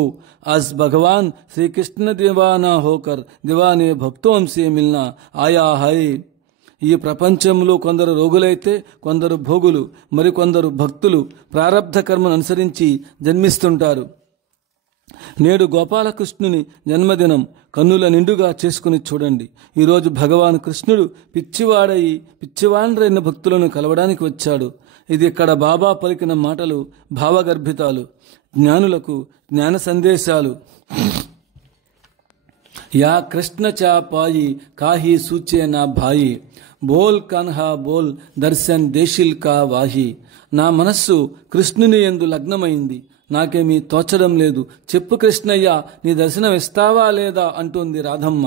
आज भगवान श्री कृष्ण दीवाना होकर दीवाने भक्तों से मिलना आया है. ఈ ప్రపంచంలో కొందరు రోగులైతే కొందరు భోగులు, మరికొందరు భక్తులు ప్రారబ్ధ కర్మను అనుసరించి జన్మిస్తుంటారు. నేడు గోపాలకృష్ణుని జన్మదినం కన్నుల నిండుగా చేసుకుని చూడండి. ఈరోజు భగవాన్ కృష్ణుడు పిచ్చివాండ్రైన భక్తులను కలవడానికి వచ్చాడు. ఇది ఇక్కడ బాబా పలికిన మాటలు భావగర్భితాలు, జ్ఞానులకు జ్ఞాన సందేశాలు. యా కృష్ణ చా పాయి కాహి సూచే నా భాయి, బోల్ కన్హా బోల్ దర్శన్ దేశిల్ కా వాహి. నా మనస్సు కృష్ణుని యందు లగ్నమైంది, నాకేమీ తోచడం లేదు. చెప్పు కృష్ణయ్య, నీ దర్శనం ఇస్తావా లేదా అంటోంది రాధమ్మ.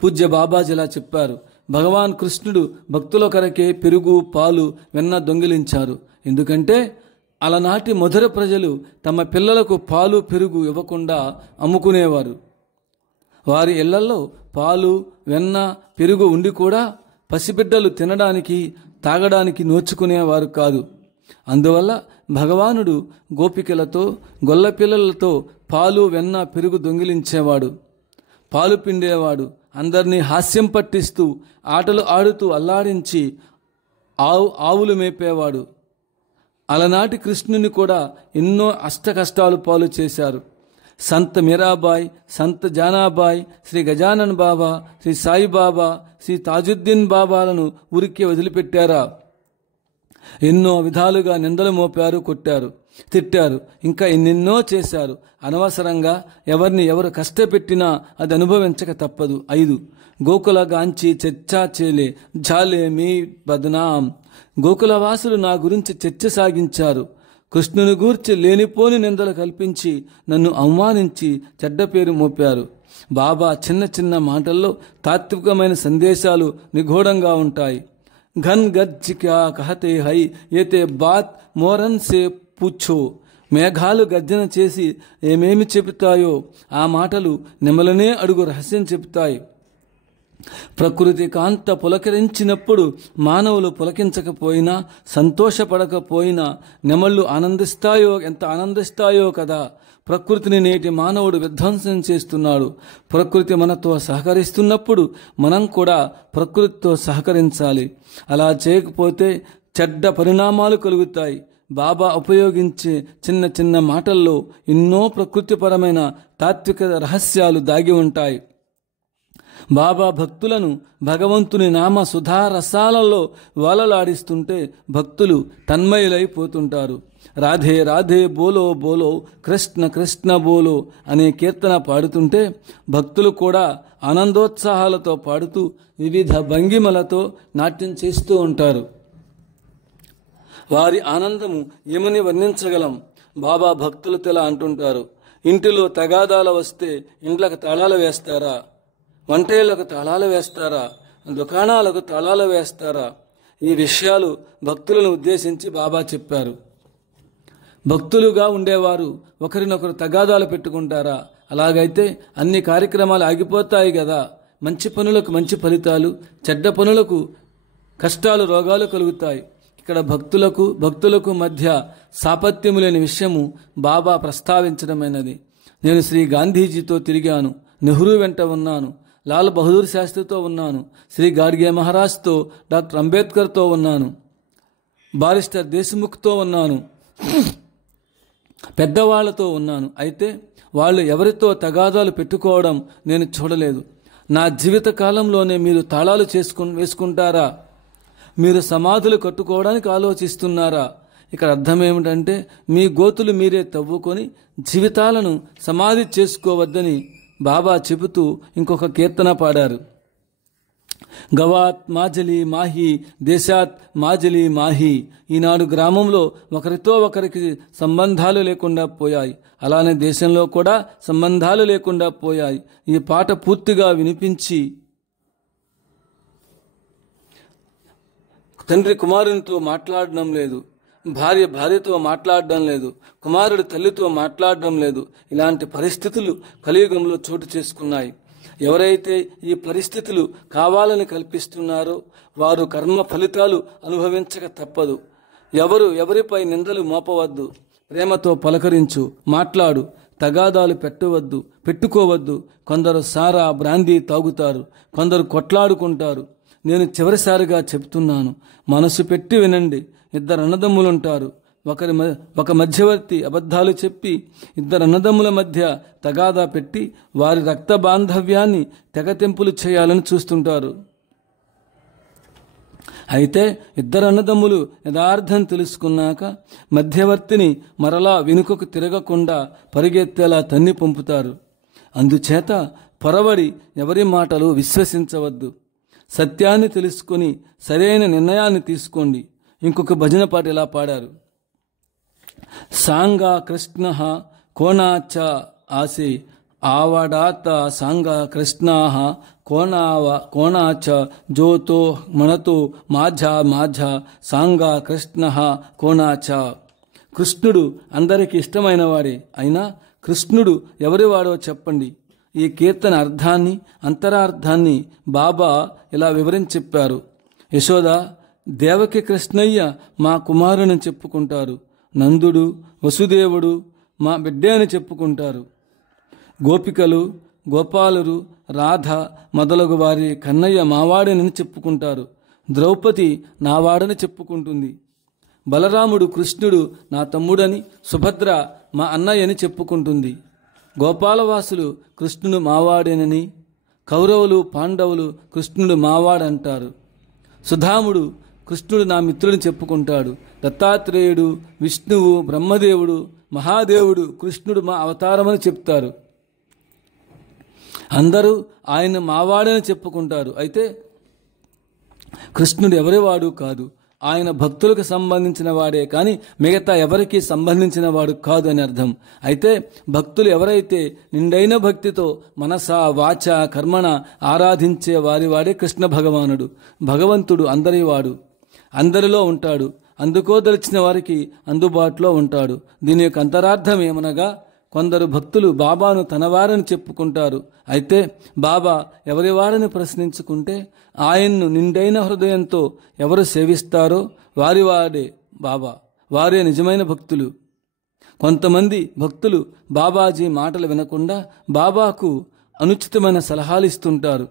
పూజ్య బాబాజీ ఇలా చెప్పారు. భగవాన్ కృష్ణుడు భక్తుల కొరకే పెరుగు, పాలు, వెన్న దొంగిలించారు. ఎందుకంటే అలనాటి మధుర ప్రజలు తమ పిల్లలకు పాలు, పెరుగు ఇవ్వకుండా అమ్ముకునేవారు. వారి ఇళ్లలో పాలు, వెన్న, పెరుగు ఉండి కూడా పసిబిడ్డలు తినడానికి, తాగడానికి నోచుకునేవారు కాదు. అందువల్ల భగవానుడు గోపికలతో, గొల్లపిల్లలతో పాలు, వెన్న, పెరుగు దొంగిలించేవాడు. పాలు పిండేవాడు. అందరినీ హాస్యం పట్టిస్తూ, ఆటలు ఆడుతూ అల్లాడించి ఆవులు మేపేవాడు. అలనాటి కృష్ణుని కూడా ఎన్నో అష్టకష్టాలు పాలు చేశారు. సంత్ మీరాబాయ్, సంత్ జానాబాయ్, శ్రీ గజానన్ బాబా, శ్రీ సాయిబాబా, శ్రీ తాజుద్దీన్ బాబాలను ఊరికే వదిలిపెట్టారా? ఎన్నో విధాలుగా నిందలు మోపారు, కొట్టారు, తిట్టారు, ఇంకా ఎన్నెన్నో చేశారు. అనవసరంగా ఎవరిని ఎవరు కష్టపెట్టినా అది అనుభవించక తప్పదు. 5. గోకుల గాంచి చర్చా చేలే జాలే మీ బదనాం. గోకులవాసులు నా గురించి చర్చ సాగించారు. కృష్ణుని గూర్చి లేనిపోని నిందలు కల్పించి నన్ను అవమానించి చెడ్డ పేరు మోపారు. బాబా చిన్న చిన్న మాటల్లో తాత్వికమైన సందేశాలు నిగూఢంగా ఉంటాయి. ఘన్ గర్జ్ క్యా కహతే హై ఏతే బాత్ మోరన్ సే పూఛో. మేఘాలు గర్జన చేసి ఏమేమి చెబుతాయో ఆ మాటలు నెమలనే అడుగు రహస్యం చెబుతాయి. ప్రకృతి కాంత పులకరించినప్పుడు మానవులు పులకించకపోయినా, సంతోషపడకపోయినా నెమళ్ళు ఎంత ఆనందిస్తాయో కదా. ప్రకృతిని నేటి మానవుడు విధ్వంసం చేస్తున్నాడు. ప్రకృతి మనతో సహకరిస్తున్నప్పుడు మనం కూడా ప్రకృతితో సహకరించాలి. అలా చేయకపోతే చెడ్డ పరిణామాలు కలుగుతాయి. బాబా ఉపయోగించే చిన్న చిన్న మాటల్లో ఎన్నో ప్రకృతిపరమైన తాత్విక రహస్యాలు దాగి ఉంటాయి. బాబా భక్తులను భగవంతుని నామ సుధారసాలలో వాలలాడిస్తుంటే భక్తులు తన్మయులైపోతుంటారు. రాధే రాధే బోలో బోలో, కృష్ణ కృష్ణ బోలో అనే కీర్తన పాడుతుంటే భక్తులు కూడా ఆనందోత్సాహాలతో పాడుతూ వివిధ భంగిమలతో నాట్యం చేస్తూ ఉంటారు. వారి ఆనందము ఏమని వర్ణించగలం? బాబా భక్తులతో ఇలా అంటుంటారు. ఇంటిలో తగాదాలు వస్తే ఇండ్లకు తాళాలు వేస్తారా? వంటేళ్లకు తాళాలు వేస్తారా? దుకాణాలకు తాళాలు వేస్తారా? ఈ విషయాలు భక్తులను ఉద్దేశించి బాబా చెప్పారు. భక్తులుగా ఉండేవారు ఒకరినొకరు తగాదాలు పెట్టుకుంటారా? అలాగైతే అన్ని కార్యక్రమాలు ఆగిపోతాయి కదా. మంచి పనులకు మంచి ఫలితాలు, చెడ్డ పనులకు కష్టాలు, రోగాలు కలుగుతాయి. ఇక్కడ భక్తులకు మధ్య సాపత్యము లేని విషయము బాబా ప్రస్తావించడమైనది. నేను శ్రీ గాంధీజీతో తిరిగాను, నెహ్రూ వెంట ఉన్నాను, లాల్ బహదూర్ శాస్త్రితో ఉన్నాను, శ్రీ గాడ్గే మహారాజ్తో, డాక్టర్ అంబేద్కర్తో ఉన్నాను, బారిస్టర్ దేశ్ముఖ్తో ఉన్నాను, పెద్దవాళ్లతో ఉన్నాను. అయితే వాళ్ళు ఎవరితో తగాదాలు పెట్టుకోవడం నేను చూడలేదు. నా జీవిత కాలంలోనే మీరు తాళాలు వేసుకుంటారా? మీరు సమాధులు కట్టుకోవడానికి ఆలోచిస్తున్నారా? ఇక్కడ అర్థం ఏమిటంటే మీ గోతులు మీరే తవ్వుకొని జీవితాలను సమాధి చేసుకోవద్దని బాబా చెబుతూ ఇంకొక కీర్తన పాడారు. గవాత్ మాజలి మాహి దేశాత్ మాజలి మాహి. ఈనాడు గ్రామంలో ఒకరితో ఒకరికి సంబంధాలు లేకుండా పోయాయి, అలానే దేశంలో కూడా సంబంధాలు లేకుండా పోయాయి. ఈ పాట పూర్తిగా వినిపించి తండ్రి కుమారునితో మాట్లాడడం లేదు, భార్య భార్యతో మాట్లాడడం లేదు, కుమారుడు తల్లితో మాట్లాడడం లేదు. ఇలాంటి పరిస్థితులు కలియుగంలో చోటు చేసుకున్నాయి. ఎవరైతే ఈ పరిస్థితులు కావాలని కల్పిస్తున్నారో వారు కర్మ ఫలితాలు అనుభవించక తప్పదు. ఎవరిపై నిందలు మోపవద్దు, ప్రేమతో పలకరించు, మాట్లాడు, తగాదాలు పెట్టుకోవద్దు. కొందరు సారా బ్రాందీ తాగుతారు, కొందరు కొట్లాడుకుంటారు. నేను చివరిసారిగా చెప్తున్నాను, మనసు పెట్టి వినండి. ఇద్దరు అన్నదమ్ములుంటారు, ఒక మధ్యవర్తి అబద్ధాలు చెప్పి ఇద్దరు అన్నదమ్ముల మధ్య తగాదా పెట్టి వారి రక్త బాంధవ్యాన్ని తెగతెంపులు చేయాలని చూస్తుంటారు. అయితే ఇద్దరు అన్నదమ్ములు యథార్థం తెలుసుకున్నాక మధ్యవర్తిని మరలా వెనుకకు తిరగకుండా పరిగెత్తేలా తన్ని పంపుతారు. అందుచేత పొరబడి ఎవరి మాటలు విశ్వసించవద్దు. సత్యాన్ని తెలుసుకొని సరైన నిర్ణయాన్ని తీసుకోండి. ఇంకొక భజన పాట ఇలా పాడారు. సాంగా కృష్ణ కోణాచ ఆసే ఆవడాత సాంగా కృష్ణ కోణాచ జోతో మనతో మాఝా సాంగా కృష్ణ కోణాచ. కృష్ణుడు అందరికీ ఇష్టమైన వాడే, అయినా కృష్ణుడు ఎవరివాడో చెప్పండి. ఈ కీర్తన అర్థాన్ని అంతరార్థాన్ని బాబా ఇలా వివరించి చెప్పారు. యశోద దేవకి కృష్ణయ్య మా కుమారుని చెప్పుకుంటారు, నందుడు వసుదేవుడు మా బిడ్డే అని చెప్పుకుంటారు, గోపికలు గోపాలురు రాధ మొదలగు వారి కన్నయ్య మావాడని చెప్పుకుంటారు, ద్రౌపది నావాడని చెప్పుకుంటుంది, బలరాముడు కృష్ణుడు నా తమ్ముడని, సుభద్ర మా అన్నయ్యని చెప్పుకుంటుంది, గోపాలవాసులు కృష్ణుడు మావాడేనని, కౌరవులు పాండవులు కృష్ణుడు మావాడంటారు, సుధాముడు కృష్ణుడు నా మిత్రుడిని చెప్పుకుంటాడు, దత్తాత్రేయుడు విష్ణువు బ్రహ్మదేవుడు మహాదేవుడు కృష్ణుడు మా అవతారమని చెప్తారు. అందరూ ఆయన మావాడని చెప్పుకుంటారు. అయితే కృష్ణుడు ఎవరివాడు కాదు, ఆయన భక్తులకు సంబంధించిన వాడే కానీ మిగతా ఎవరికి సంబంధించిన వాడు కాదు అని అర్థం. అయితే భక్తులు ఎవరైతే నిండైన భక్తితో మనస వాచ కర్మణ ఆరాధించే వాడే కృష్ణ భగవానుడు. భగవంతుడు అందరివాడు, అందరిలో ఉంటాడు, అందుకోదలిచిన వారికి అందుబాటులో ఉంటాడు. దీని యొక్క అంతరార్థం ఏమనగా కొందరు భక్తులు బాబాను తనవారని చెప్పుకుంటారు. అయితే బాబా ఎవరివారని ప్రశ్నించుకుంటే ఆయన్ను నిండైన హృదయంతో ఎవరు సేవిస్తారో వాడే బాబా, వారే నిజమైన భక్తులు. కొంతమంది భక్తులు బాబాజీ మాటలు వినకుండా బాబాకు అనుచితమైన సలహాలు ఇస్తుంటారు.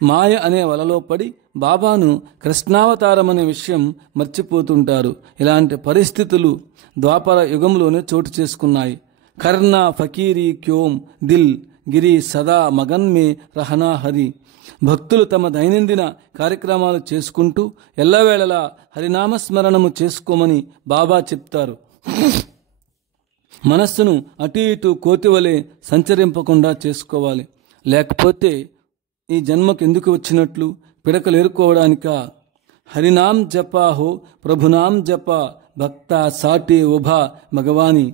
మాయ అనే వలలో పడి బాబాను కృష్ణావతారం అనే విషయం మర్చిపోతుంటారు. ఇలాంటి పరిస్థితులు ద్వాపర యుగంలోనే చోటు చేసుకున్నాయి. కర్ణ ఫకీరీ క్యోం దిల్ గిరి సదా మగన్ మే రహనా హరి. భక్తులు తమ దైనందిన కార్యక్రమాలు చేసుకుంటూ ఎల్లవేళలా హరినామస్మరణము చేసుకోమని బాబా చెప్తారు. మనస్సును అటు ఇటు కోతివలే సంచరింపకుండా చేసుకోవాలి. లేకపోతే ఈ జన్మకు ఎందుకు వచ్చినట్లు పిడకలు ఏరుకోవడానిక. హరినాం జపా హో ప్రభునాం జప భక్త సాటి ఉభా భగవాని.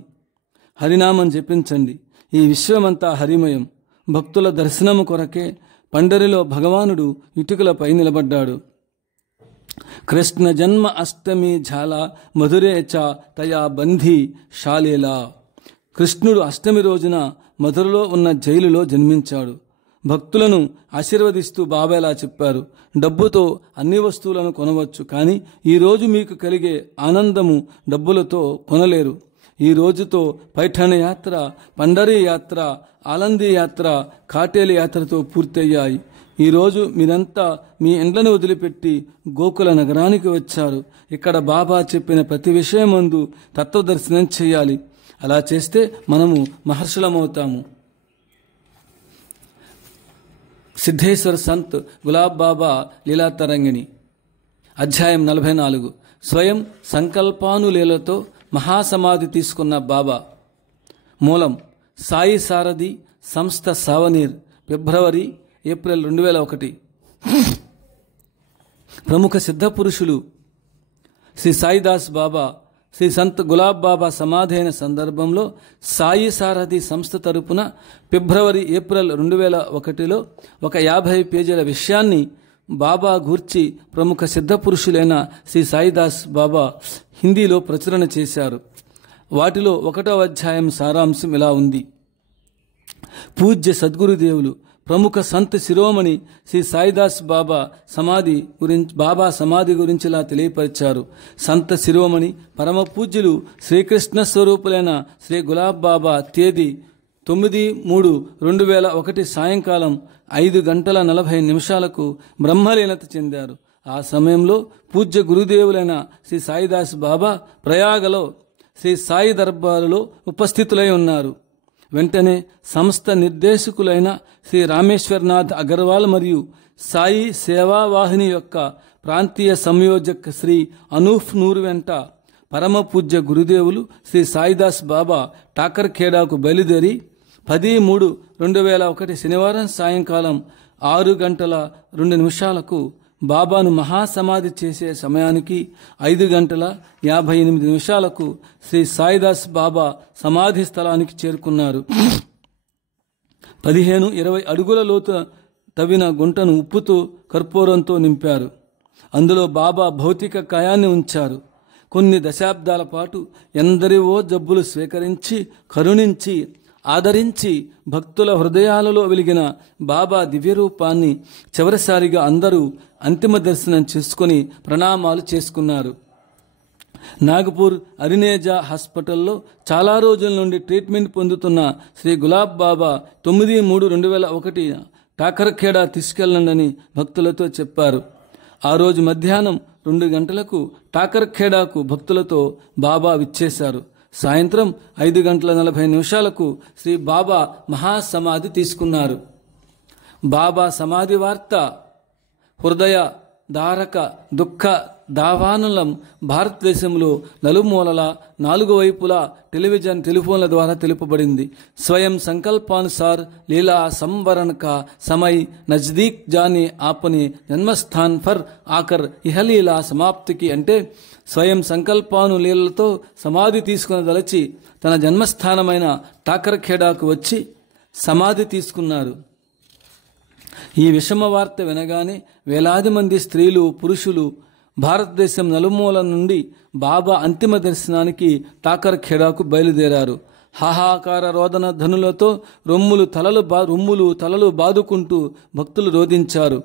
హరినామం జపించండి. ఈ విశ్వమంతా హరిమయం. భక్తుల దర్శనము కొరకే పండరిలో భగవానుడు ఇటుకలపై నిలబడ్డాడు. కృష్ణ జన్మ అష్టమి ఝాల మధురే చ తయా బంధీ శాలేలా. కృష్ణుడు అష్టమి రోజున మధురలో ఉన్న జైలులో జన్మించాడు. భక్తులను ఆశీర్వదిస్తూ బాబా ఇలా చెప్పారు. డబ్బుతో అన్ని వస్తువులను కొనవచ్చు, కానీ ఈరోజు మీకు కలిగే ఆనందము డబ్బులతో కొనలేరు. ఈ రోజుతో పైఠాణ యాత్ర, పండరీ యాత్ర, ఆలందీ యాత్ర, కాటేలి యాత్రతో పూర్తయ్యాయి. ఈరోజు మీరంతా మీ ఇండ్లను వదిలిపెట్టి గోకుల నగరానికి వచ్చారు. ఇక్కడ బాబా చెప్పిన ప్రతి విషయమందు తత్వదర్శనం చేయాలి. అలా చేస్తే మనము మహర్షులమవుతాము. సిద్ధేశ్వర సంత్ గులాబ్ బాబా లీలా తరంగిణి, అధ్యాయం 44. స్వయం సంకల్పానులీలతో మహాసమాధి తీసుకున్న బాబా. మూలం సాయి సారథి సంస్థ సావనీర్, ఫిబ్రవరి ఏప్రిల్ 2001. ప్రముఖ సిద్ధ పురుషులు శ్రీ సాయిదాస్ బాబా, శ్రీ సంత్ గులాబ్ బాబా సమాధి అయిన సందర్భంలో సాయి సారథి సంస్థ తరపున ఫిబ్రవరి ఏప్రిల్ 2001లో ఒక 50 పేజీల విషయాన్ని బాబా గూర్చి ప్రముఖ సిద్ధ పురుషులైన శ్రీ సాయిదాస్ బాబా హిందీలో ప్రచురణ చేశారు. వాటిలో 1వ అధ్యాయం సారాంశం ఇలా ఉంది. పూజ్య సద్గురుదేవులు ప్రముఖ సంత్ శిరోమణి శ్రీ సాయిదాస్ బాబా సమాధి గురించి ఇలా తెలియపరిచారు. సంత శిరోమణి పరమ పూజ్యులు శ్రీకృష్ణ స్వరూపులైన శ్రీ గులాబ్ బాబా తేదీ 9/3/2001 సాయంకాలం 5:40 బ్రహ్మలీనత చెందారు. ఆ సమయంలో పూజ్య గురుదేవులైన శ్రీ సాయిదాస్ బాబా ప్రయాగలో శ్రీ సాయి దర్బారులో ఉపస్థితులై ఉన్నారు. వెంటనే సంస్థ నిర్దేశకులైన శ్రీ రామేశ్వర్నాథ్ అగర్వాల్ మరియు సాయి సేవావాహిని యొక్క ప్రాంతీయ సంయోజక్ శ్రీ అనూఫ్ నూర్ వెంట పరమ పూజ్య గురుదేవులు శ్రీ సాయిదాస్ బాబా ఠాకర్ ఖేడాకు బయలుదేరి 10/3/2001 శనివారం సాయంకాలం 6:02 బాబాను మహాసమాధి చేసే సమయానికి 5:58 శ్రీ సాయిదాస్ బాబా సమాధి స్థలానికి చేరుకున్నారు. 15-20 అడుగుల లోతు తవ్విన గుంటను ఉప్పుతో కర్పూరంతో నింపారు. అందులో బాబా భౌతిక కాయాన్ని ఉంచారు. కొన్ని దశాబ్దాల పాటు ఎందరివో జబ్బులు స్వీకరించి కరుణించి ఆదరించి భక్తుల హృదయాలలో వెలిగిన బాబా దివ్యరూపాన్ని చివరిసారిగా అందరూ అంతిమ దర్శనం చేసుకుని ప్రణామాలు చేసుకున్నారు. నాగపూర్ అరినేజా హాస్పిటల్లో చాలా రోజుల నుండి ట్రీట్మెంట్ పొందుతున్న శ్రీ గులాబ్ బాబా 9/3/2001 ఠాకర్ ఖేడా తీసుకెళ్లండని భక్తులతో చెప్పారు. ఆ రోజు మధ్యాహ్నం 2 గంటలకు ఠాకర్ ఖేడాకు భక్తులతో బాబా విచ్చేశారు. సాయంత్రం 5:40 శ్రీ బాబా మహాసమాధి తీసుకున్నారు. బాబా సమాధి వార్త హృదయ దారక దుఃఖ దావానలం భారతదేశంలో నలుమూలల 4 వైపులా టెలిఫోన్ల ద్వారా తెలుపబడింది. స్వయం సంకల్పానుసార్ లీలా సంవరణ కా సమయ్ నజ్దీక్ జానే ఆపనే జన్మస్థాన్ ఫర్ ఆకర్ ఇహలీలా సమాప్తికి అంటే స్వయం సంకల్పాను లీలతో సమాధి తీసుకునదలచి తన జన్మస్థానమైన ఠాకర్ ఖేడాకు వచ్చి సమాధి తీసుకున్నారు. ఈ విషమ వార్త వినగానే వేలాది మంది స్త్రీలు పురుషులు భారతదేశం నలుమూల నుండి బాబా అంతిమ దర్శనానికి ఠాకర్ ఖేడాకు బయలుదేరారు. హాహాకార రోదన ధనులతో రొమ్ములు తలలు బాదుకుంటూ భక్తులు రోదించారు.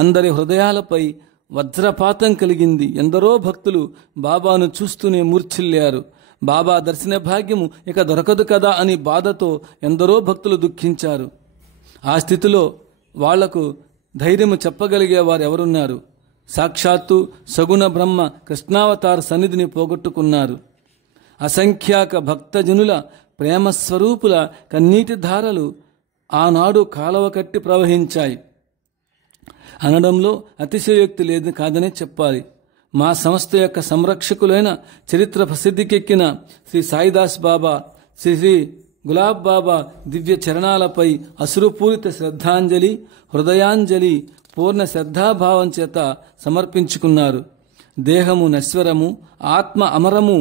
అందరి హృదయాలపై వజ్రపాతం కలిగింది. ఎందరో భక్తులు బాబాను చూస్తూనే మూర్ఛిల్లారు. బాబా దర్శన భాగ్యము ఇక దొరకదు కదా అని బాధతో ఎందరో భక్తులు దుఃఖించారు. ఆ స్థితిలో వాళ్లకు ధైర్యము చెప్పగలిగే వారు ఎవరున్నారు? సాక్షాత్తు సగుణ బ్రహ్మ కృష్ణావతార సన్నిధిని పోగొట్టుకున్నారు. అసంఖ్యాక భక్తజనుల ప్రేమస్వరూపుల కన్నీటి ధారలు ఆనాడు కాలవ కట్టి ప్రవహించాయి అనడంలో అతిశయోక్తి లేదు కాదనే చెప్పాలి. మా సంస్థ యొక్క సంరక్షకులైన చరిత్ర ప్రసిద్ధికెక్కిన శ్రీ సాయిదాస్ బాబా శ్రీ గులాబ్ బాబా దివ్య చరణాలపై అసురుపూరిత శ్రద్ధాంజలి హృదయాంజలి పూర్ణ శ్రద్ధాభావం చేత సమర్పించుకున్నారు. దేహము నశ్వరము, ఆత్మ అమరము.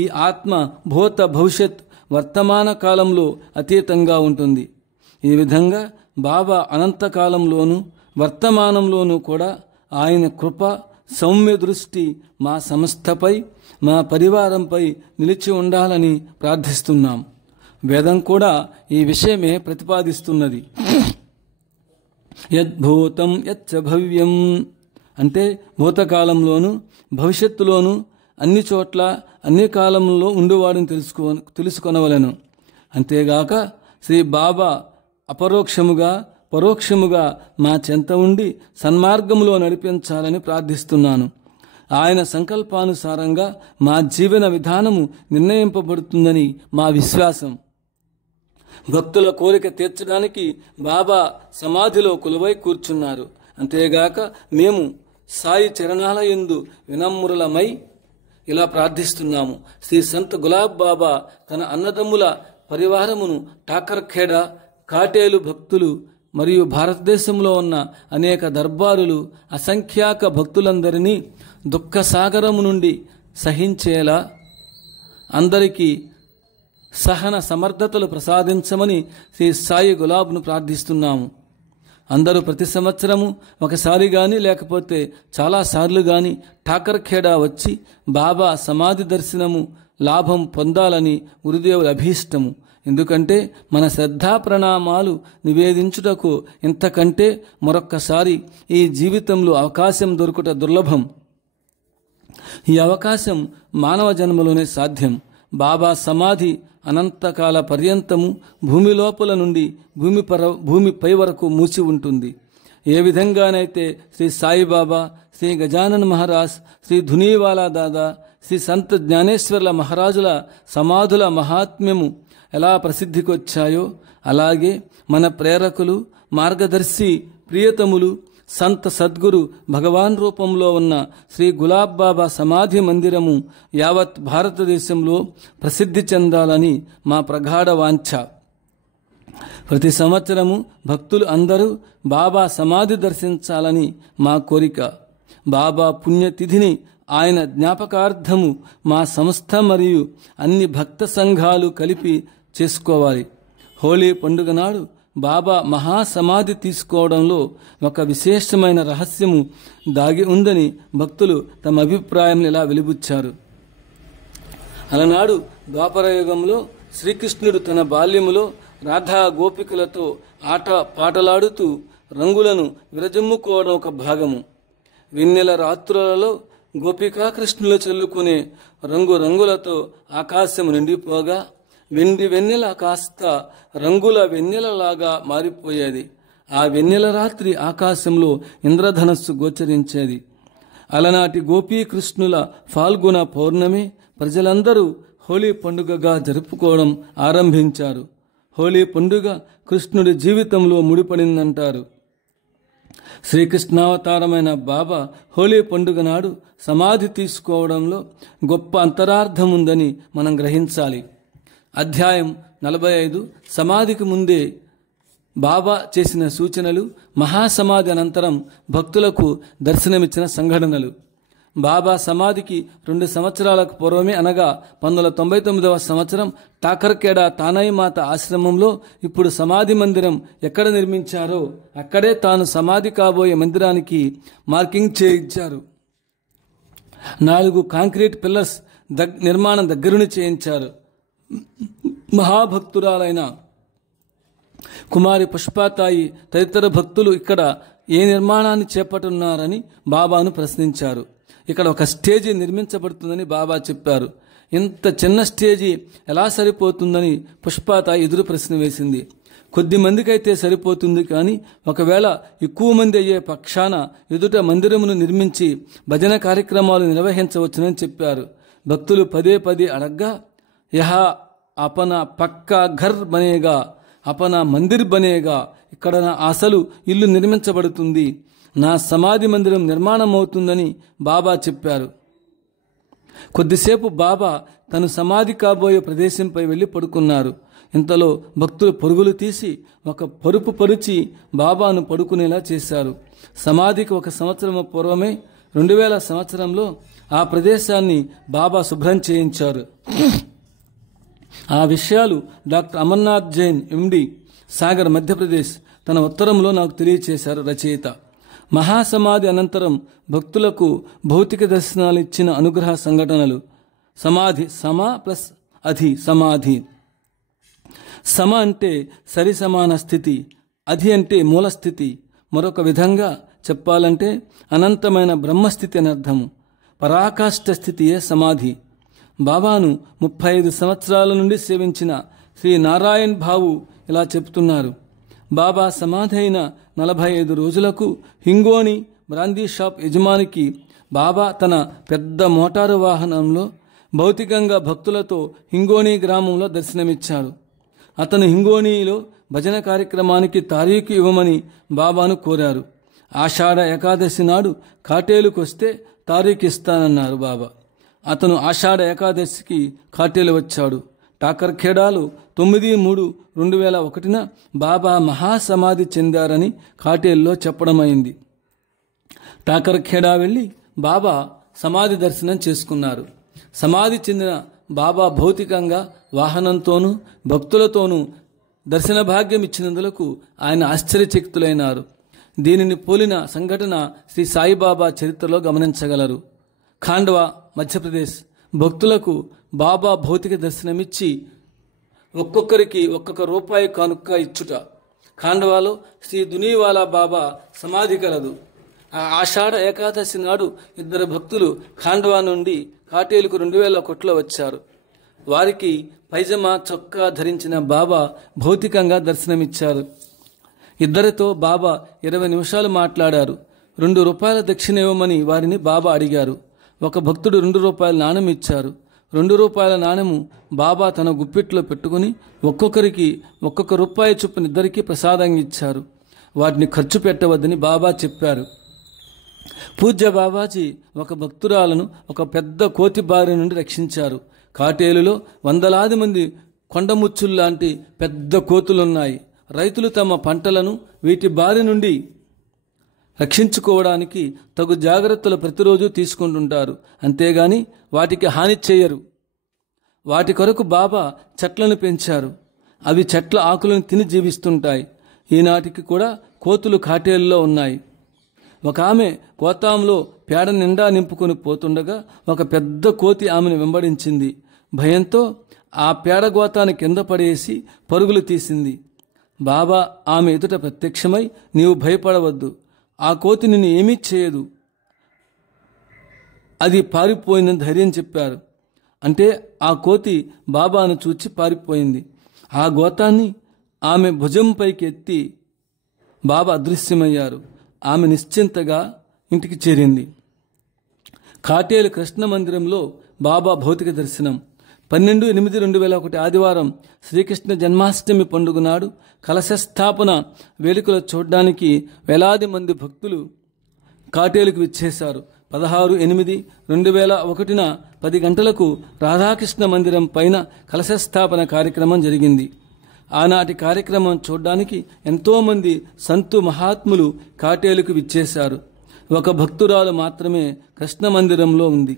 ఈ ఆత్మ భూత భవిష్యత్ వర్తమాన కాలంలో అతీతంగా ఉంటుంది. ఈ విధంగా బాబా అనంతకాలంలోనూ వర్తమానంలోనూ కూడా ఆయన కృప సౌమ్య దృష్టి మా సంస్థపై మా పరివారంపై నిలిచి ఉండాలని ప్రార్థిస్తున్నాం. వేదం కూడా ఈ విషయమే ప్రతిపాదిస్తున్నది. యద్భూతం యచ్చ భవ్యం అంటే భూతకాలంలోను భవిష్యత్తులోను అన్ని చోట్ల అన్ని కాలంలో ఉండువాడిని తెలుసుకొనవలెను. అంతేగాక శ్రీ బాబా అపరోక్షముగా పరోక్షముగా మా చెంత ఉండి సన్మార్గములో నడిపించాలని ప్రార్థిస్తున్నాను. ఆయన సంకల్పానుసారంగా మా జీవన విధానము నిర్ణయింపబడుతుందని మా విశ్వాసం. భక్తుల కోరిక తీర్చడానికి బాబా సమాధిలో కొలువై కూర్చున్నారు. అంతేగాక మేము సాయి చరణాల యందు వినమ్రులమై ఇలా ప్రార్థిస్తున్నాము. శ్రీ సంత్ గులాబ్ బాబా తన అన్నదమ్ముల పరివారమును ఠాకర్ఖేడా, కాటేలు భక్తులు మరియు భారతదేశంలో ఉన్న అనేక దర్బారులు అసంఖ్యాక భక్తులందరినీ దుఃఖ సాగరము నుండి సహించేలా అందరికీ సహన సమర్థతలు ప్రసాదించమని శ్రీ సాయి గులాబ్ను ప్రార్థిస్తున్నాము. అందరూ ప్రతి సంవత్సరము ఒకసారి కానీ లేకపోతే చాలాసార్లు కానీ ఠాకర్ఖేడా వచ్చి బాబా సమాధి దర్శనము లాభం పొందాలని గురుదేవుల అభీష్టము. ఎందుకంటే మన శ్రద్ధా ప్రణామాలు నివేదించుటకు ఇంతకంటే మరొక్కసారి ఈ జీవితంలో అవకాశం దొరుకుట దుర్లభం. ఈ అవకాశం మానవ జన్మలోనే సాధ్యం. బాబా సమాధి అనంతకాల పర్యంతము భూమి లోపల నుండి భూమిపై వరకు మూసి ఉంటుంది. ఏ విధంగానైతే శ్రీ సాయిబాబా, శ్రీ గజానన్ మహారాజ్, శ్రీ ధునీవాలా దాదా, శ్రీ సంత్ జ్ఞానేశ్వర్ల మహారాజుల సమాధుల మహాత్మ్యము ఎలా ప్రసిద్ధికొచ్చాయో అలాగే మన ప్రేరకులు, మార్గదర్శి, ప్రియతములు సంత్ సద్గురు భగవాన్ రూపంలో ఉన్న శ్రీ గులాబ్ బాబా సమాధి మందిరము యావత్ భారతదేశంలో ప్రసిద్ధి చెందాలని మా ప్రగాఢ వాంఛ. ప్రతి సంవత్సరము భక్తులు అందరూ బాబా సమాధి దర్శించాలని మా కోరిక. బాబా పుణ్యతిథిని ఆయన జ్ఞాపకార్థము మా సంస్థ మరియు అన్ని భక్త సంఘాలు కలిపి చేసుకోవాలి. హోలీ పండుగ నాడు బాబా మహాసమాధి తీసుకోవడంలో ఒక విశేషమైన రహస్యము దాగి ఉందని భక్తులు తమ అభిప్రాయం ఇలా వెలిబుచ్చారు. అలనాడు ద్వాపరయుగంలో శ్రీకృష్ణుడు తన బాల్యములో రాధా గోపికలతో ఆట పాటలాడుతూ రంగులను విరజమ్ముకోవడం ఒక భాగము. వెన్నెల రాత్రులలో గోపికాకృష్ణులు చల్లుకునే రంగులతో ఆకాశము నిండిపోగా వెండి వెన్నెల కాస్త రంగుల వెన్నెలలాగా మారిపోయేది. ఆ వెన్నెల రాత్రి ఆకాశంలో ఇంద్రధనస్సు గోచరించేది. అలనాటి గోపీకృష్ణుల ఫాల్గుణ పౌర్ణమి ప్రజలందరూ హోలీ పండుగగా జరుపుకోవడం ఆరంభించారు. హోలీ పండుగ కృష్ణుడి జీవితంలో ముడిపడిందంటారు. శ్రీకృష్ణావతారమైన బాబా హోలీ పండుగ నాడు సమాధి తీసుకోవడంలో గొప్ప అంతరార్థం ఉందని మనం గ్రహించాలి. అధ్యాయం 45 సమాధికి ముందే బాబా చేసిన సూచనలు, మహాసమాధి అనంతరం భక్తులకు దర్శనమిచ్చిన సంఘటనలు. బాబా సమాధికి 2 సంవత్సరాలకు పూర్వమే అనగా 1999వ సంవత్సరం ఠాకర్ఖేడా తానాయిమాత ఆశ్రమంలో ఇప్పుడు సమాధి మందిరం ఎక్కడ నిర్మించారో అక్కడే తాను సమాధి కాబోయే మందిరానికి మార్కింగ్ చేయించారు. 4 కాంక్రీట్ పిల్లర్స్ నిర్మాణం దగ్గరుని చేయించారు. మహాభక్తురాలైన కుమారి పుష్పాతాయి తదితర భక్తులు ఇక్కడ ఏ నిర్మాణాన్ని చేపట్టున్నారని బాబాను ప్రశ్నించారు. ఇక్కడ ఒక స్టేజీ నిర్మించబడుతుందని బాబా చెప్పారు. ఇంత చిన్న స్టేజీ ఎలా సరిపోతుందని పుష్పాతాయి ఎదురు ప్రశ్న వేసింది. కొద్ది మందికైతే సరిపోతుంది, కానీ ఒకవేళ ఎక్కువ మంది అయ్యే పక్షాన ఎదుట మందిరమును నిర్మించి భజన కార్యక్రమాలు నిర్వహించవచ్చునని చెప్పారు. భక్తులు పదే అడగ్గా, యహా అపన పక్కా ఘర్ బనేగా, అపన మందిర్ బనేగా, ఇక్కడ నా అసలు ఇల్లు నిర్మించబడుతుంది, నా సమాధి మందిరం నిర్మాణం అవుతుందని బాబా చెప్పారు. కొద్దిసేపు బాబా తను సమాధి కాబోయే ప్రదేశంపై వెళ్ళి పడుకున్నారు. ఇంతలో భక్తులు పరుగులు తీసి ఒక పరుపు పరుచి బాబాను పడుకునేలా చేశారు. సమాధికి 1 సంవత్సరం పూర్వమే 2000 సంవత్సరంలో ఆ ప్రదేశాన్ని బాబా శుభ్రం చేయించారు. ఆ విషయాలు డాక్టర్ అమర్నాథ్ జైన్ ఎండి, సాగర్, మధ్యప్రదేశ్ తన ఉత్తరంలో నాకు తెలియచేశారు రచయిత. మహాసమాధి అనంతరం భక్తులకు భౌతిక దర్శనాలు ఇచ్చిన అనుగ్రహ సంఘటనలు. సమాధి, సమ ప్లస్ అధి, సమాధి. సమ అంటే సరి సమాన స్థితి, అధి అంటే మూలస్థితి. మరొక విధంగా చెప్పాలంటే అనంతమైన బ్రహ్మస్థితి అని అర్థము. పరాకాష్ఠ స్థితియే సమాధి. బాబాను 35 సంవత్సరాల నుండి సేవించిన శ్రీ నారాయణ్ భావు ఇలా చెప్తున్నారు. బాబా సమాధి అయిన 45 రోజులకు హింగోని బ్రాందీ షాప్ యజమానికి బాబా తన పెద్ద మోటారు వాహనంలో భౌతికంగా భక్తులతో హింగోని గ్రామంలో దర్శనమిచ్చాడు. అతను హింగోనిలో భజన కార్యక్రమానికి తారీఖు ఇవ్వమని బాబాను కోరారు. ఆషాఢ ఏకాదశి నాడు కాటేలుకు వస్తే తారీఖు ఇస్తానన్నారు బాబా. అతను ఆషాఢ ఏకాదశికి కాటేలు వచ్చాడు. టాకర్ఖేడాలో 9/3/2001 బాబా మహాసమాధి చెందారని కాటేల్లో చెప్పడమైంది. టాకర్ఖేడా వెళ్ళి బాబా సమాధి దర్శనం చేసుకున్నారు. సమాధి చెందిన బాబా భౌతికంగా వాహనంతోనూ భక్తులతోనూ దర్శన భాగ్యం ఇచ్చినందులకు ఆయన ఆశ్చర్యచకితులైనారు. దీనిని పోలిన సంఘటన శ్రీ సాయిబాబా చరిత్రలో గమనించగలరు. ఖాండ్వా, మధ్యప్రదేశ్ భక్తులకు బాబా భౌతిక దర్శనమిచ్చి ఒక్కొక్కరికి ₹1 కానుక ఇచ్చుట. ఖాండ్వాలో శ్రీ దునీవాలా బాబా సమాధి కలదు. ఆషాఢ ఏకాదశి నాడు 2 భక్తులు ఖాండ్వా నుండి కాటేలుకు 2001లో వచ్చారు. వారికి పైజమా చొక్కా ధరించిన బాబా భౌతికంగా దర్శనమిచ్చారు. ఇద్దరితో బాబా 20 నిమిషాలు మాట్లాడారు. ₹2 దక్షిణ ఇవ్వమని వారిని బాబా అడిగారు. ఒక భక్తుడు ₹2 నాణెం ఇచ్చారు. ₹2 నాణెము బాబా తన గుప్పిట్లో పెట్టుకుని ఒక్కొక్కరికి ₹1 చొప్పున ఇద్దరికీ ప్రసాదంగా ఇచ్చారు. వాటిని ఖర్చు పెట్టవద్దని బాబా చెప్పారు. పూజ్య బాబాజీ ఒక భక్తురాలను ఒక పెద్ద కోతి బారి నుండి రక్షించారు. కాటేలులో వందలాది మంది కొండముచ్చుల్లాంటి పెద్ద కోతులున్నాయి. రైతులు తమ పంటలను వీటి బారి నుండి రక్షించుకోవడానికి తగు జాగ్రత్తలు ప్రతిరోజు తీసుకుంటుంటారు. అంతేగాని వాటికి హాని చేయరు. వాటి కొరకు బాబా చెట్లను పెంచారు. అవి చెట్ల ఆకులను తిని జీవిస్తుంటాయి. ఈనాటికి కూడా కోతులు కాటేలులో ఉన్నాయి. ఒక ఆమె కోతాంలో పేడ నిండా నింపుకొని పోతుండగా ఒక పెద్ద కోతి ఆమెను వెంబడించింది. భయంతో ఆ పేడ గోతాన్ని కింద పడేసి పరుగులు తీసింది. బాబా ఆమె ఎదుట ప్రత్యక్షమై, నీవు భయపడవద్దు, ఆ కోతి నిన్ను ఏమీ చేయదు, అది పారిపోయిందని ధైర్యం చెప్పారు. అంటే ఆ కోతి బాబాను చూచి పారిపోయింది. ఆ గోతాన్ని ఆమె భుజంపైకి ఎత్తి బాబా అదృశ్యమయ్యారు. ఆమె నిశ్చింతగా ఇంటికి చేరింది. కాటేలు కృష్ణ మందిరంలో బాబా భౌతిక దర్శనం. 12/8/2001 ఆదివారం శ్రీకృష్ణ జన్మాష్టమి పండుగ నాడు కలశస్థాపన వేడుకలు చూడడానికి వేలాది మంది భక్తులు కాటేలుకు విచ్చేశారు. 16/8/2001 10 గంటలకు రాధాకృష్ణ మందిరం పైన కలశస్థాపన కార్యక్రమం జరిగింది. ఆనాటి కార్యక్రమం చూడడానికి ఎంతోమంది సంతు మహాత్ములు కాటేలుకు విచ్చేశారు. ఒక భక్తురాలు మాత్రమే కృష్ణ మందిరంలో ఉంది.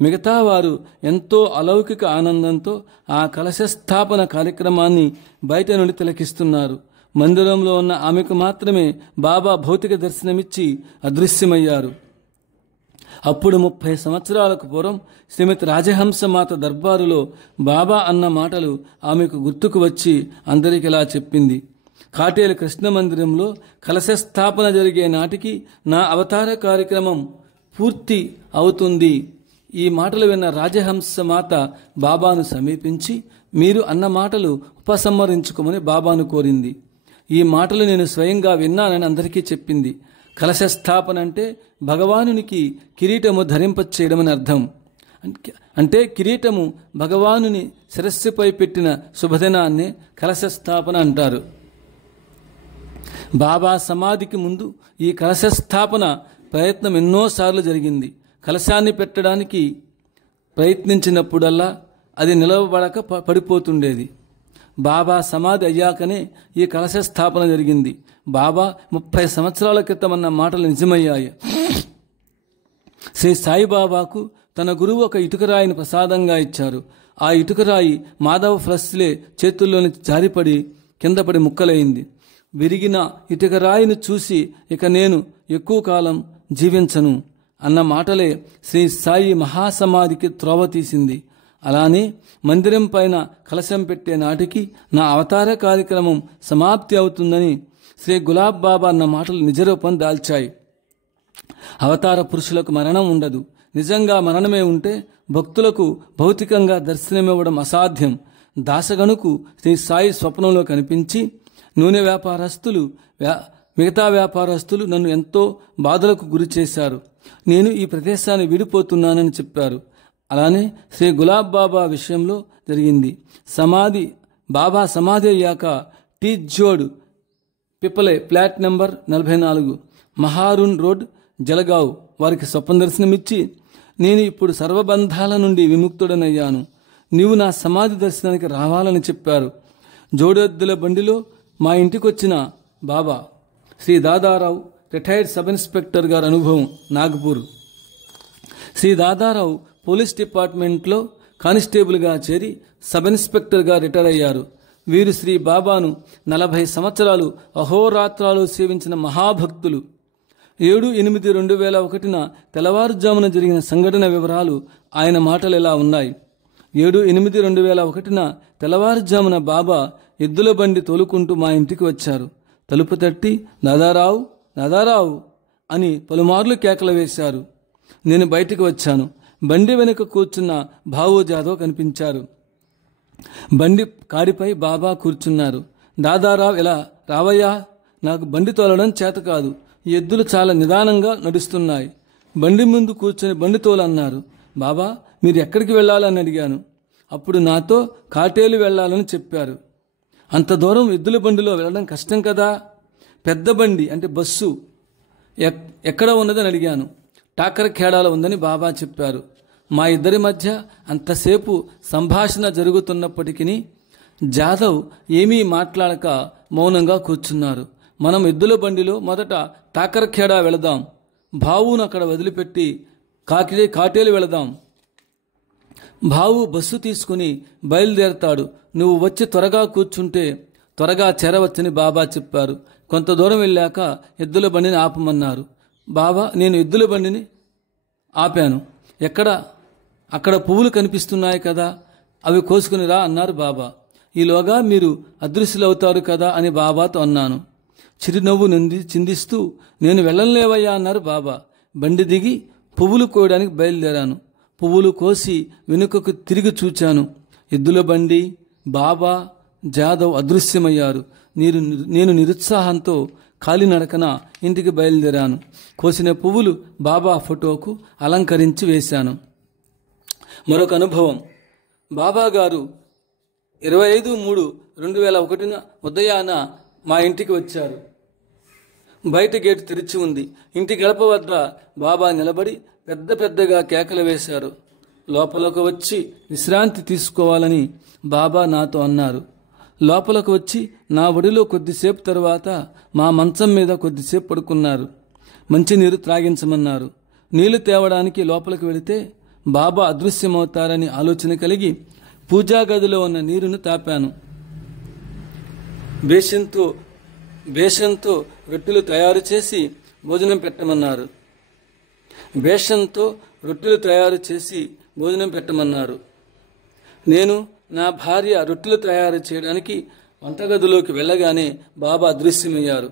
మిగతా వారు ఎంతో అలౌకిక ఆనందంతో ఆ కలశస్థాపన కార్యక్రమాన్ని బయట నుండి తిలకిస్తున్నారు. మందిరంలో ఉన్న ఆమెకు మాత్రమే బాబా భౌతిక దర్శనమిచ్చి అదృశ్యమయ్యారు. అప్పుడు 30 సంవత్సరాలకు పూర్వం శ్రీమతి రాజహంసమాత దర్బారులో బాబా అన్న మాటలు ఆమెకు గుర్తుకు వచ్చి అందరికి ఇలా చెప్పింది. కాటేలు కృష్ణ మందిరంలో కలశస్థాపన జరిగే నాటికి నా అవతార కార్యక్రమం పూర్తి అవుతుంది. ఈ మాటలు విన్న రాజహంసమాత బాబాను సమీపించి, మీరు అన్న మాటలు ఉపసంహరించుకోమని బాబాను కోరింది. ఈ మాటలు నేను స్వయంగా విన్నానని అందరికీ చెప్పింది. కలశస్థాపన అంటే భగవానునికి కిరీటము ధరింపచేయడమని అర్థం. అంటే కిరీటము భగవానుని శిరస్సుపై పెట్టిన శుభదినాన్నే కలశస్థాపన అంటారు. బాబా సమాధికి ముందు ఈ కలశస్థాపన ప్రయత్నం ఎన్నోసార్లు జరిగింది. కలశాన్ని పెట్టడానికి ప్రయత్నించినప్పుడల్లా అది నిలవబడక పడిపోతుండేది. బాబా సమాధి అయ్యాకనే ఈ కలశస్థాపన జరిగింది. బాబా 30 సంవత్సరాల క్రితం అన్న మాటలు నిజమయ్యాయి. శ్రీ సాయిబాబాకు తన గురువు ఒక ఇటుకరాయిని ప్రసాదంగా ఇచ్చారు. ఆ ఇటుకరాయి మాధవ ఫ్లస్లే చేతుల్లోని జారిపడి కిందపడి ముక్కలైంది. విరిగిన ఇటుకరాయిని చూసి ఇక నేను ఎక్కువ కాలం జీవించను అన్న మాటలే శ్రీ సాయి మహాసమాధికి త్రోవ తీసింది. అలానే మందిరం పైన కలశం పెట్టే నాటికి నా అవతార కార్యక్రమం సమాప్తి అవుతుందని శ్రీ గులాబ్ బాబా అన్న మాటలు నిజరూపం దాల్చాయి. అవతార పురుషులకు మరణం ఉండదు. నిజంగా మరణమే ఉంటే భక్తులకు భౌతికంగా దర్శనమివ్వడం అసాధ్యం. దాసగణుకు శ్రీ సాయి స్వప్నంలో కనిపించి, నూనె వ్యాపారస్తులు మిగతా వ్యాపారస్తులు నన్ను ఎంతో బాధలకు గురి చేశారు. నేను ఈ ప్రదేశాన్ని విడిపోతున్నానని చెప్పారు. అలానే శ్రీ గులాబ్ బాబా విషయంలో జరిగింది. బాబా సమాధి అయ్యాక tea జోడ్ పిప్పలే flat number 44 మహారూన్ road Jalgaon వారికి స్వప్న దర్శనమిచ్చి, నేను ఇప్పుడు సర్వబంధాల నుండి విముక్తుడనయ్యాను, నీవు నా సమాధి దర్శనానికి రావాలని చెప్పారు. జోడెద్దుల బండిలో మా ఇంటికొచ్చిన Baba Shri Dadarao retired sub inspector గారి అనుభవం నాగపూర్. శ్రీ దాదారావు పోలీస్ డిపార్ట్మెంట్లో కానిస్టేబుల్గా చేరి సబ్ ఇన్స్పెక్టర్గా రిటైర్ అయ్యారు. వీరు శ్రీ బాబాను 40 సంవత్సరాలు అహోరాత్రాలు సేవించిన మహాభక్తులు. 7/8/2001 తెల్లవారుజామున జరిగిన సంఘటన వివరాలు ఆయన మాటలు ఇలా ఉన్నాయి. 7/8/2001 తెల్లవారుజామున బాబా ఎద్దుల బండి తోలుకుంటూ మా ఇంటికి వచ్చారు. తలుపు తట్టి దాదారావు దాదారావు అని పలుమార్లు కేకలు వేశారు. నేను బయటికి వచ్చాను. బండి వెనుక కూర్చున్న భావో జాదవ్ కనిపించారు. బండి కాడిపై బాబా కూర్చున్నారు. దాదారావు ఇలా రావయ్యా, నాకు బండి తోలడం చేత కాదు, ఎద్దులు చాలా నిదానంగా నడుస్తున్నాయి. బండి ముందు కూర్చొని బండి తోలన్నారు. బాబా మీరు ఎక్కడికి వెళ్ళాలని అడిగాను. అప్పుడు నాతో కాటేలు వెళ్ళాలని చెప్పారు. అంత దూరం ఎద్దుల బండిలో వెళ్ళడం కష్టం కదా, పెద్ద బండి అంటే బస్సు ఎక్కడ ఉన్నదని అడిగాను. టాకర్ ఖేడాలో ఉందని బాబా చెప్పారు. మా ఇద్దరి మధ్య అంతసేపు సంభాషణ జరుగుతున్నప్పటికీ జాదవ్ ఏమీ మాట్లాడక మౌనంగా కూర్చున్నారు. మనం ఎద్దుల బండిలో మొదట టాకర్ ఖేడా వెళదాం, భావును అక్కడ వదిలిపెట్టి కాటేలు వెళదాం. భావు బస్సు తీసుకుని బయలుదేరతాడు, నువ్వు వచ్చి త్వరగా కూర్చుంటే త్వరగా చేరవచ్చని బాబా చెప్పారు. కొంత దూరం వెళ్ళాక ఎద్దుల బండిని ఆపమన్నారు. నేను ఎద్దుల బండిని ఆపాను. అక్కడ పువ్వులు కనిపిస్తున్నాయి కదా, అవి కోసుకుని రా అన్నారు బాబా. ఈలోగా మీరు అదృశ్యులవుతారు కదా అని బాబాతో అన్నాను. చిరునవ్వు చిందిస్తూ నేను వెళ్ళలేవయ్యా అన్నారు బాబా. బండి దిగి పువ్వులు కోయడానికి బయలుదేరాను. పువ్వులు కోసి వెనుకకు తిరిగి చూచాను. ఎద్దుల బండి, బాబా, జాదవ్ అదృశ్యమయ్యారు. నేను నిరుత్సాహంతో కాలినడకన ఇంటికి బయలుదేరాను. కోసిన పువ్వులు బాబా ఫోటోకు అలంకరించి వేశాను. మరొక అనుభవం. బాబా గారు 25/3/2001 ఉదయాన మా ఇంటికి వచ్చారు. బయట గేటు తెరిచి ఉంది. ఇంటి గడప వద్ద బాబా నిలబడి పెద్దగా కేకలు వేశారు. లోపలకు వచ్చి విశ్రాంతి తీసుకోవాలని బాబా నాతో అన్నారు. లోపలకు వచ్చి నా ఒడిలో కొద్దిసేపు తరువాత మా మంచం మీద కొద్దిసేపు పడుకున్నారు. మంచినీరు త్రాగించమన్నారు. నీళ్లు తేవడానికి లోపలికి వెళితే బాబా అదృశ్యమవుతారని ఆలోచన కలిగి పూజా గదిలో ఉన్న నీరును తాపాను. బేషన్తో రొట్టెలు తయారు చేసి భోజనం పెట్టమన్నారు. నేను నా భార్య రొట్టెలు తయారు చేయడానికి వంటగదిలోకి వెళ్ళగానే బాబా అదృశ్యమయ్యారు.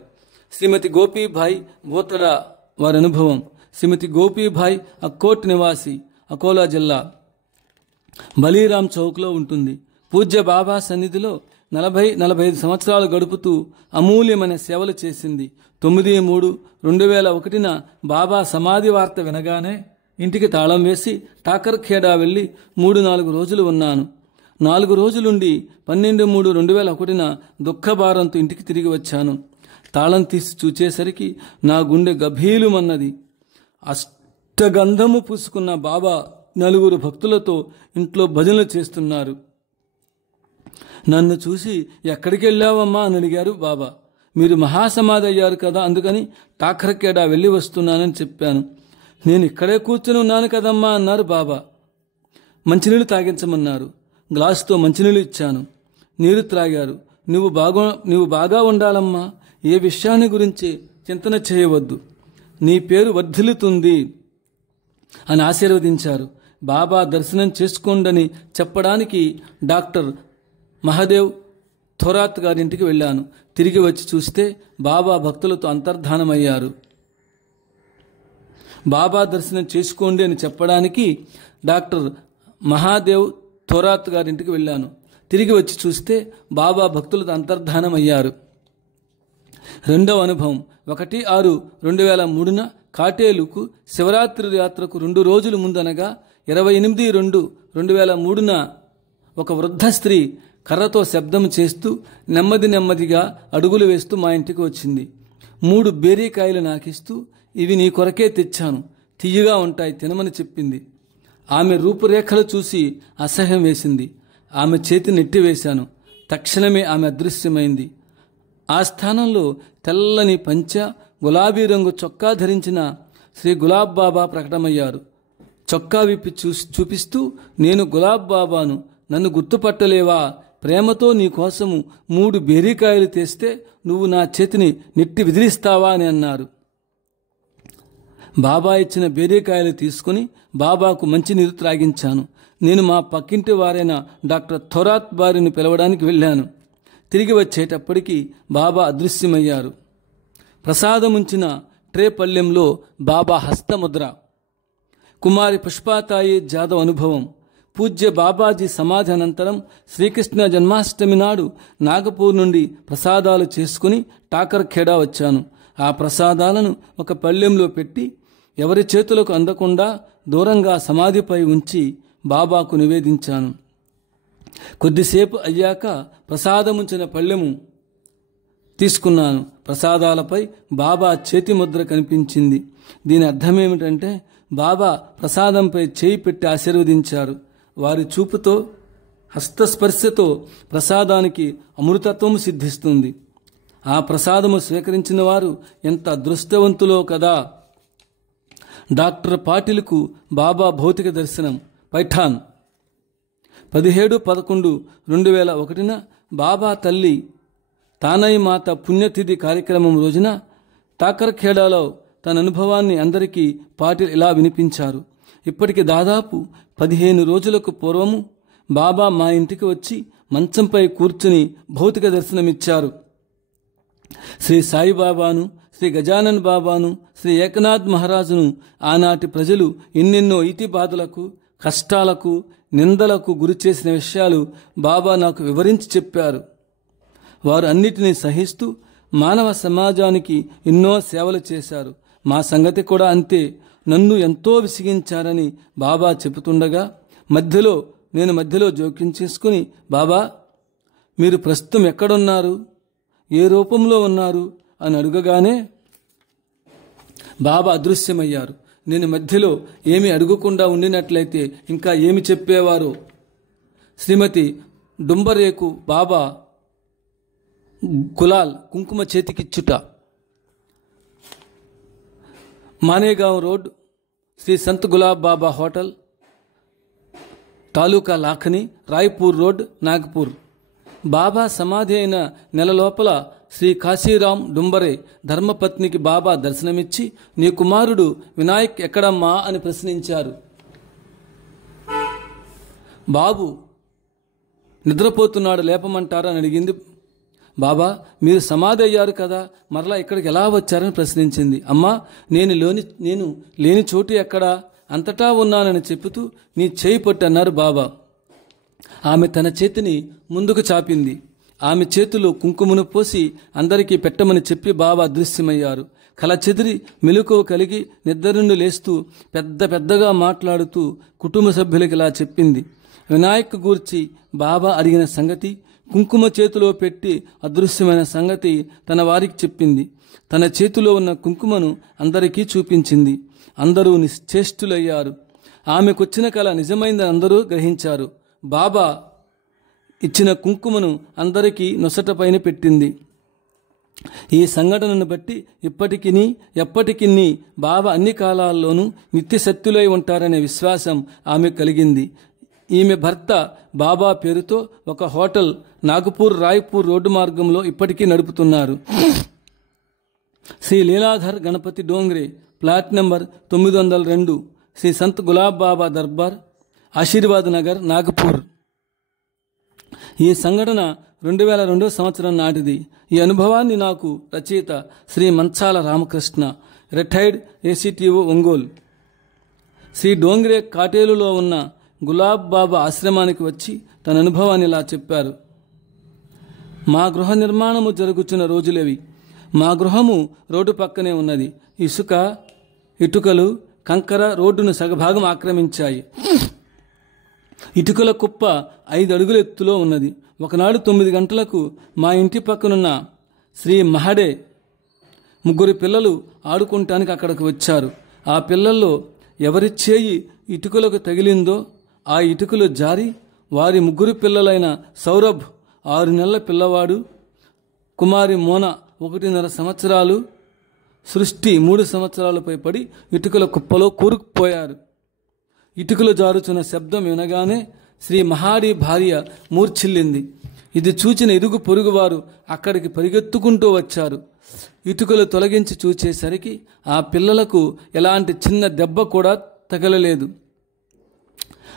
శ్రీమతి గోపీభాయ్ బోతడా వారి అనుభవం. శ్రీమతి గోపీభాయ్ అక్కోట్ నివాసి, అకోలా జిల్లా, బలీరామ్ చౌక్లో ఉంటుంది. పూజ్య బాబా సన్నిధిలో 40-45 సంవత్సరాలు గడుపుతూ అమూల్యమైన సేవలు చేసింది. 9/3/2001 బాబా సమాధి వార్త వినగానే ఇంటికి తాళం వేసి టాకర్ ఖేడా వెళ్ళి 3-4 రోజులు ఉన్నాను. 4 రోజులుండి 12/3/2001 దుఃఖభారంతో ఇంటికి తిరిగి వచ్చాను. తాళం తీసి చూచేసరికి నా గుండె గభీలుమన్నది. అష్టగంధము పూసుకున్న బాబా 4 భక్తులతో ఇంట్లో భజనలు చేస్తున్నారు. నన్ను చూసి ఎక్కడికి వెళ్ళావమ్మా అని అడిగారు బాబా. మీరు మహాసమాధి అయ్యారు కదా, అందుకని టాకర్ ఖేడా వెళ్ళి వస్తున్నానని చెప్పాను. నేను ఇక్కడే కూర్చొని ఉన్నాను కదమ్మా అన్నారు బాబా. మంచినీళ్ళు తాగించమన్నారు. గ్లాసుతో మంచినీళ్ళు ఇచ్చాను. నీరు త్రాగారు. నువ్వు బాగా ఉండాలమ్మా, ఏ విషయాన్ని గురించి చింతన చేయవద్దు, నీ పేరు వర్ధిల్లుతుంది అని ఆశీర్వదించారు. బాబా దర్శనం చేసుకోండని చెప్పడానికి డాక్టర్ మహాదేవ్ థోరాత్ గారింటికి వెళ్ళాను. తిరిగి వచ్చి చూస్తే బాబా భక్తులతో అంతర్ధానమయ్యారు. బాబా దర్శనం చేసుకోండి అని చెప్పడానికి డాక్టర్ మహాదేవ్ థోరాత్ గారింటికి వెళ్ళాను. తిరిగి వచ్చి చూస్తే బాబా భక్తులతో అంతర్ధానమయ్యారు. రెండవ అనుభవం 1/6/2003 కాటేలుకు శివరాత్రి యాత్రకు 2 రోజుల ముందనగా 28/2/2003 ఒక వృద్ధ స్త్రీ కర్రతో శబ్దం చేస్తూ నెమ్మదిగా అడుగులు వేస్తూ మా ఇంటికి వచ్చింది. 3 బేరీకాయలు నాకిస్తూ, ఇవి నీ కొరకే తెచ్చాను, తియ్యగా ఉంటాయి, తినమని చెప్పింది. ఆమె రూపురేఖలు చూసి అసహ్యం వేసింది. ఆమె చేతి నెట్టివేశాను. తక్షణమే ఆమె అదృశ్యమైంది. ఆ స్థానంలో తెల్లని పంచ, గులాబీ రంగు చొక్కా ధరించిన శ్రీ గులాబ్ బాబా ప్రకటమయ్యారు. చొక్కా విప్పి చూపిస్తూ, నేను గులాబ్ బాబాను, నన్ను గుర్తుపట్టలేవా? ప్రేమతో నీకోసము 3 బేరీకాయలు తెస్తే నువ్వు నా చేతిని నెట్టి విదిలిస్తావా అని అన్నారు. బాబా ఇచ్చిన బేరీకాయలు తీసుకుని బాబాకు మంచినీరు త్రాగించాను. నేను మా పక్కింటి వారైన డాక్టర్ థొరాత్ బారిని పిలవడానికి వెళ్ళాను. తిరిగి వచ్చేటప్పటికి బాబా అదృశ్యమయ్యారు. ప్రసాదముంచిన ట్రే పళ్ళెంలో బాబా హస్తముద్ర. కుమారి పుష్పాతాయి జాదవ్ అనుభవం. పూజ్య బాబాజీ సమాధి అనంతరం శ్రీకృష్ణ జన్మాష్టమి నాడు నాగపూర్ నుండి ప్రసాదాలు చేసుకుని టాకర్ ఖేడా వచ్చాను. ఆ ప్రసాదాలను ఒక పళ్ళెంలో పెట్టి ఎవరి చేతులకు అందకుండా దూరంగా సమాధిపై ఉంచి బాబాకు నివేదించాను. కొద్దిసేపు అయ్యాక ప్రసాదముంచిన పళ్ళెము తీసుకున్నాను. ప్రసాదాలపై బాబా చేతి ముద్ర కనిపించింది. దీని అర్థమేమిటంటే బాబా ప్రసాదంపై చేయి పెట్టి ఆశీర్వదించారు. వారి చూపుతో, హస్తస్పర్శతో ప్రసాదానికి అమృతత్వం సిద్ధిస్తుంది. ఆ ప్రసాదము స్వీకరించిన వారు ఎంత అదృష్టవంతులో కదా. డాక్టర్ పాటిల్కు బాబా భౌతిక దర్శనం. పైఠాన్ 17/11/2001 బాబా తల్లి తానయి మాత పుణ్యతిథి కార్యక్రమం రోజున టాకర్ ఖేడాలో తన అనుభవాన్ని అందరికీ పాటిల్ ఇలా వినిపించారు. ఇప్పటికి దాదాపు 15 రోజులకు పూర్వము బాబా మా ఇంటికి వచ్చి మంచంపై కూర్చుని భౌతిక దర్శనమిచ్చారు. శ్రీ సాయిబాబాను, శ్రీ గజానన్ బాబాను, శ్రీ ఏకనాథ్ మహారాజును ఆనాటి ప్రజలు ఎన్నెన్నో ఈతిబాధలకు, కష్టాలకు, నిందలకు గురి చేసిన విషయాలు బాబా నాకు వివరించి చెప్పారు. వారు అన్నిటినీ సహిస్తూ మానవ సమాజానికి ఎన్నో సేవలు చేశారు. మా సంగతి కూడా అంతే. నన్ను ఎంతో విసిగించారని బాబా చెబుతుండగా నేను మధ్యలో జోక్యం చేసుకుని, బాబా మీరు ప్రస్తుతం ఎక్కడున్నారు, ఏ రూపంలో ఉన్నారు అని అడగగానే బాబా అదృశ్యమయ్యారు. నేను మధ్యలో ఏమి అడగకుండా ఉండినట్లయితే ఇంకా ఏమి చెప్పేవారో. శ్రీమతి డుంబరేకు బాబా గులాల్ కుంకుమ చేతికిచ్చుట. మానేగాం రోడ్ శ్రీ సంత్ గులాబ్ బాబా హోటల్, తాలూకా లాఖని, రాయ్పూర్ రోడ్, నాగపూర్. బాబా సమాధి అయిన నెల లోపల శ్రీ కాశీరాం డుంబరే ధర్మపత్నికి బాబా దర్శనమిచ్చి, నీ కుమారుడు వినాయక్ ఎక్కడమ్మా అని ప్రశ్నించారు. బాబు నిద్రపోతున్నాడు, లేపమంటారా అని అడిగింది. బాబా మీరు సమాధి అయ్యారు కదా, మరలా ఇక్కడికి ఎలా వచ్చారని ప్రశ్నించింది. అమ్మా నేను లేని చోటు ఎక్కడా, అంతటా ఉన్నానని చెబుతూ నీ చేయి పట్టు అన్నారు బాబా. ఆమె తన చేతిని ముందుకు చాపింది. ఆమె చేతిలో కుంకుమను పోసి అందరికీ పెట్టమని చెప్పి బాబా అదృశ్యమయ్యారు. కల చెదిరి మెలకువ కలిగి నిద్ర నుండి లేస్తూ పెద్దగా మాట్లాడుతూ కుటుంబ సభ్యులకి ఇలా చెప్పింది. వినాయక్ గూర్చి బాబా అడిగిన సంగతి, కుంకుమ చేతిలో పెట్టి అదృశ్యమైన సంగతి తన వారికి చెప్పింది. తన చేతిలో ఉన్న కుంకుమను అందరికీ చూపించింది. అందరూ నిశ్చేష్టులయ్యారు. ఆమెకొచ్చిన కళ నిజమైందని అందరూ గ్రహించారు. బాబా ఇచ్చిన కుంకుమను అందరికీ నొసటపైన పెట్టింది. ఈ సంఘటనను బట్టి ఎప్పటికీ బాబా అన్ని కాలాల్లోనూ నిత్య సత్యులై ఉంటారనే విశ్వాసం ఆమె కలిగింది. ఈమె భర్త బాబా పేరుతో ఒక హోటల్ నాగపూర్ రాయ్పూర్ రోడ్డు మార్గంలో ఇప్పటికీ నడుపుతున్నారు. శ్రీ లీలాధర్ గణపతి డోంగ్రే, ప్లాట్ నెంబర్ 902, శ్రీ సంత్ గులాబ్ బాబా దర్బార్, ఆశీర్వాద్ నగర్, నాగపూర్. ఈ సంఘటన 2002 సంవత్సరం నాటిది. ఈ అనుభవాన్ని నాకు రచయిత శ్రీ మంచాల రామకృష్ణ, రిటైర్డ్ ఏసీటీఓ, ఒంగోలు. శ్రీ డోంగ్రే కాటేలులో ఉన్న గులాబ్ బాబా ఆశ్రమానికి వచ్చి తన అనుభవాన్ని ఇలా చెప్పారు. మా గృహ నిర్మాణము జరుగుతున్న రోజులవి. మా గృహము రోడ్డు పక్కనే ఉన్నది. ఇటుకలు కంకర రోడ్డును సగభాగం ఆక్రమించాయి. ఇటుకల కుప్ప 5 అడుగుల ఎత్తులో ఉన్నది. ఒకనాడు 9 గంటలకు మా ఇంటి పక్కనున్న శ్రీ మహడే 3 పిల్లలు ఆడుకుంటానికి అక్కడికి వచ్చారు. ఆ పిల్లల్లో ఎవరి చేయి ఇటుకలకు తగిలిందో ఆ ఇటుకలు జారి వారి 3 పిల్లలైన సౌరభ్ 6 నెలల పిల్లవాడు, కుమారి మోన 1.5 సంవత్సరాలు, సృష్టి 3 సంవత్సరాలపై పడి ఇటుకల కుప్పలో కూరుకుపోయారు. ఇటుకలు జారుచున్న శబ్దం వినగానే శ్రీ మహాడి భార్య మూర్ఛిల్లింది. ఇది చూచిన ఇరుగు పొరుగువారు అక్కడికి పరిగెత్తుకుంటూ వచ్చారు. ఇటుకలు తొలగించి చూచేసరికి ఆ పిల్లలకు ఎలాంటి చిన్న దెబ్బ కూడా తగలలేదు.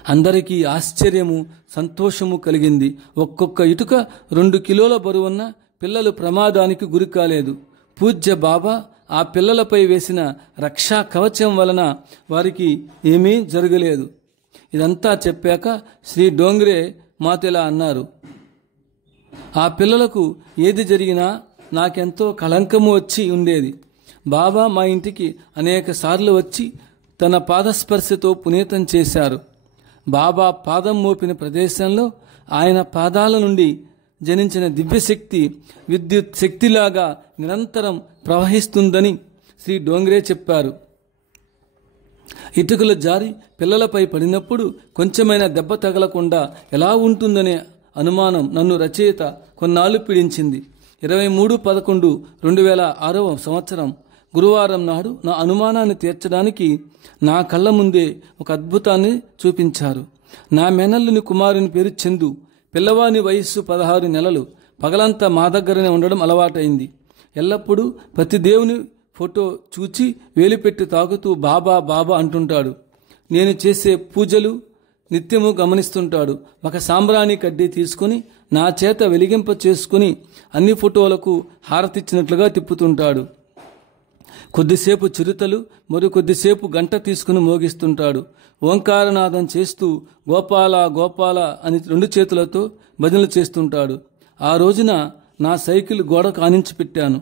అందరికీ ఆశ్చర్యము, సంతోషము కలిగింది. ఒక్కొక్క ఇటుక 2 కిలోల బరువున్న పిల్లలు ప్రమాదానికి గురి కాలేదు. పూజ్య బాబా ఆ పిల్లలపై వేసిన రక్షా కవచం వలన వారికి ఏమీ జరగలేదు. ఇదంతా చెప్పాక శ్రీ డోంగ్రే మాతో ఇలా అన్నారు: ఆ పిల్లలకు ఏది జరిగినా నాకెంతో కళంకము వచ్చి ఉండేది. బాబా మా ఇంటికి అనేక సార్లు వచ్చి తన పాదస్పర్శతో పునీతం చేశారు. బాబా పాదం మోపిన ప్రదేశంలో ఆయన పాదాల నుండి జనించిన దివ్యశక్తి విద్యుత్ శక్తిలాగా నిరంతరం ప్రవహిస్తుందని శ్రీ డోంగ్రే చెప్పారు. ఇటుకలు జారి పిల్లలపై పడినప్పుడు కొంచెమైనా దెబ్బ తగలకుండా ఎలా ఉంటుందనే అనుమానం నన్ను రచయిత కొన్నాళ్ళు పీడించింది. 23/11/2006 సంవత్సరం గురువారం నాడు నా అనుమానాన్ని తీర్చడానికి నా కళ్ళ ముందే ఒక అద్భుతాన్ని చూపించారు. నా మేనల్లుని కుమారుని పేరు చందు. పిల్లవాని వయస్సు 16 నెలలు. పగలంతా మా దగ్గరనే ఉండడం అలవాటైంది. ఎల్లప్పుడూ ప్రతి దేవుని ఫోటో చూచి వేలిపెట్టి తాగుతూ బాబా బాబా అంటుంటాడు. నేను చేసే పూజలు నిత్యము గమనిస్తుంటాడు. ఒక సాంబ్రాణి కడ్డీ తీసుకుని నా చేత వెలిగింప చేసుకుని అన్ని ఫోటోలకు హారతిచ్చినట్లుగా తిప్పుతుంటాడు. కొద్దిసేపు చిరుతలు, కొద్దిసేపు గంట తీసుకుని మోగిస్తుంటాడు. ఓంకారనాదం చేస్తూ గోపాల గోపాల అని 2 చేతులతో భజనలు చేస్తుంటాడు. ఆ రోజున నా సైకిల్ గోడకు ఆనించి పెట్టాను.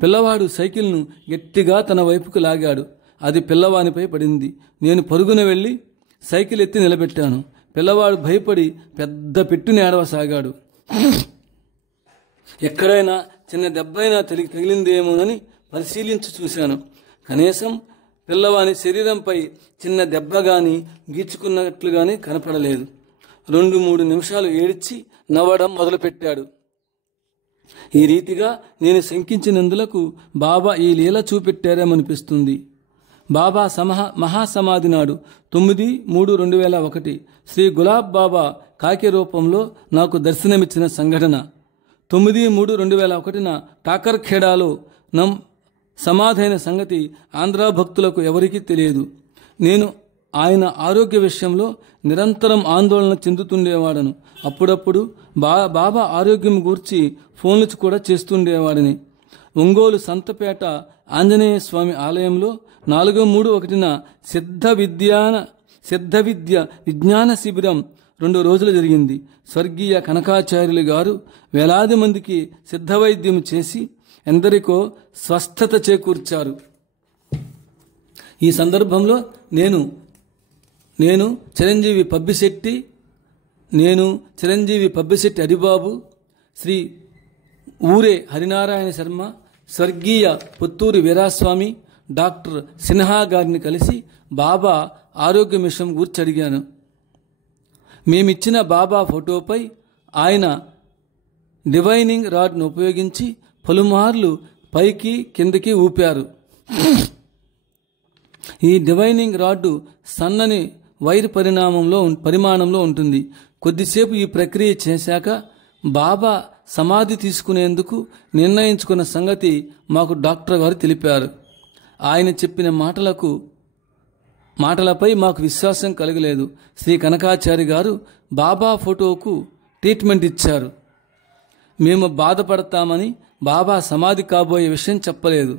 పిల్లవాడు సైకిల్ను గట్టిగా తన వైపుకు లాగాడు. అది పిల్లవానిపై పడింది. నేను పరుగున వెళ్ళి సైకిల్ ఎత్తి నిలబెట్టాను. పిల్లవాడు భయపడి పెద్ద పెట్టుని ఏడవసాగాడు. ఎక్కడైనా చిన్న దెబ్బైనా తగిలిందేమోనని పరిశీలించి చూశాను. కనీసం పిల్లవాని శరీరంపై చిన్న దెబ్బ గాని గీచుకున్నట్లు గాని కనపడలేదు. 2-3 నిమిషాలు ఏడ్చి నవ్వడం మొదలుపెట్టాడు. ఈ రీతిగా నేను శంకించినందులకు బాబా ఈ లీల చూపెట్టారేమనిపిస్తుంది. బాబా మహాసమాధి నాడు 9/3/2001 శ్రీ గులాబ్ బాబా కాకి రూపంలో నాకు దర్శనమిచ్చిన సంఘటన. 9/3/2001 ఠాకర్ ఖేడాలో సమాధైన సంగతి ఆంధ్ర భక్తులకు ఎవరికీ తెలియదు. నేను ఆయన ఆరోగ్య విషయంలో నిరంతరం ఆందోళన చెందుతుండేవాడను. అప్పుడప్పుడు బాబా ఆరోగ్యం గూర్చి ఫోన్లు కూడా చేస్తుండేవాడిని. ఒంగోలు సంతపేట ఆంజనేయ స్వామి ఆలయంలో 4/3/1 సిద్ధ విద్య విజ్ఞాన శిబిరం 2 రోజులు జరిగింది. స్వర్గీయ కనకాచార్యులు గారు వేలాది మందికి సిద్ధ వైద్యం చేసి ఎందరికో స్వస్థత చేకూర్చారు. ఈ సందర్భంలో నేను చిరంజీవి పబ్బిశెట్టి హరిబాబు, శ్రీ ఊరే హరినారాయణ శర్మ, స్వర్గీయ పుత్తూరి వీరాస్వామి, డాక్టర్ సిన్హా గారిని కలిసి బాబా ఆరోగ్య విషయం గురించి అడిగాను. మేమిచ్చిన బాబా ఫోటోపై ఆయన డివైనింగ్ రాడ్ను ఉపయోగించి పలుమార్లు పైకి కిందకి ఊపారు. ఈ డివైనింగ్ రాడ్డు సన్నని వైర్ పరిమాణంలో ఉంటుంది. కొద్దిసేపు ఈ ప్రక్రియ చేశాక బాబా సమాధి తీసుకునేందుకు నిర్ణయించుకున్న సంగతి మాకు డాక్టర్ గారు తెలిపారు. ఆయన చెప్పిన మాటలపై మాకు విశ్వాసం కలగలేదు. శ్రీ కనకాచారి గారు బాబా ఫోటోకు ట్రీట్మెంట్ ఇచ్చారు. మేము బాధపడతామని బాబా సమాధి కాబోయే విషయం చెప్పలేదు.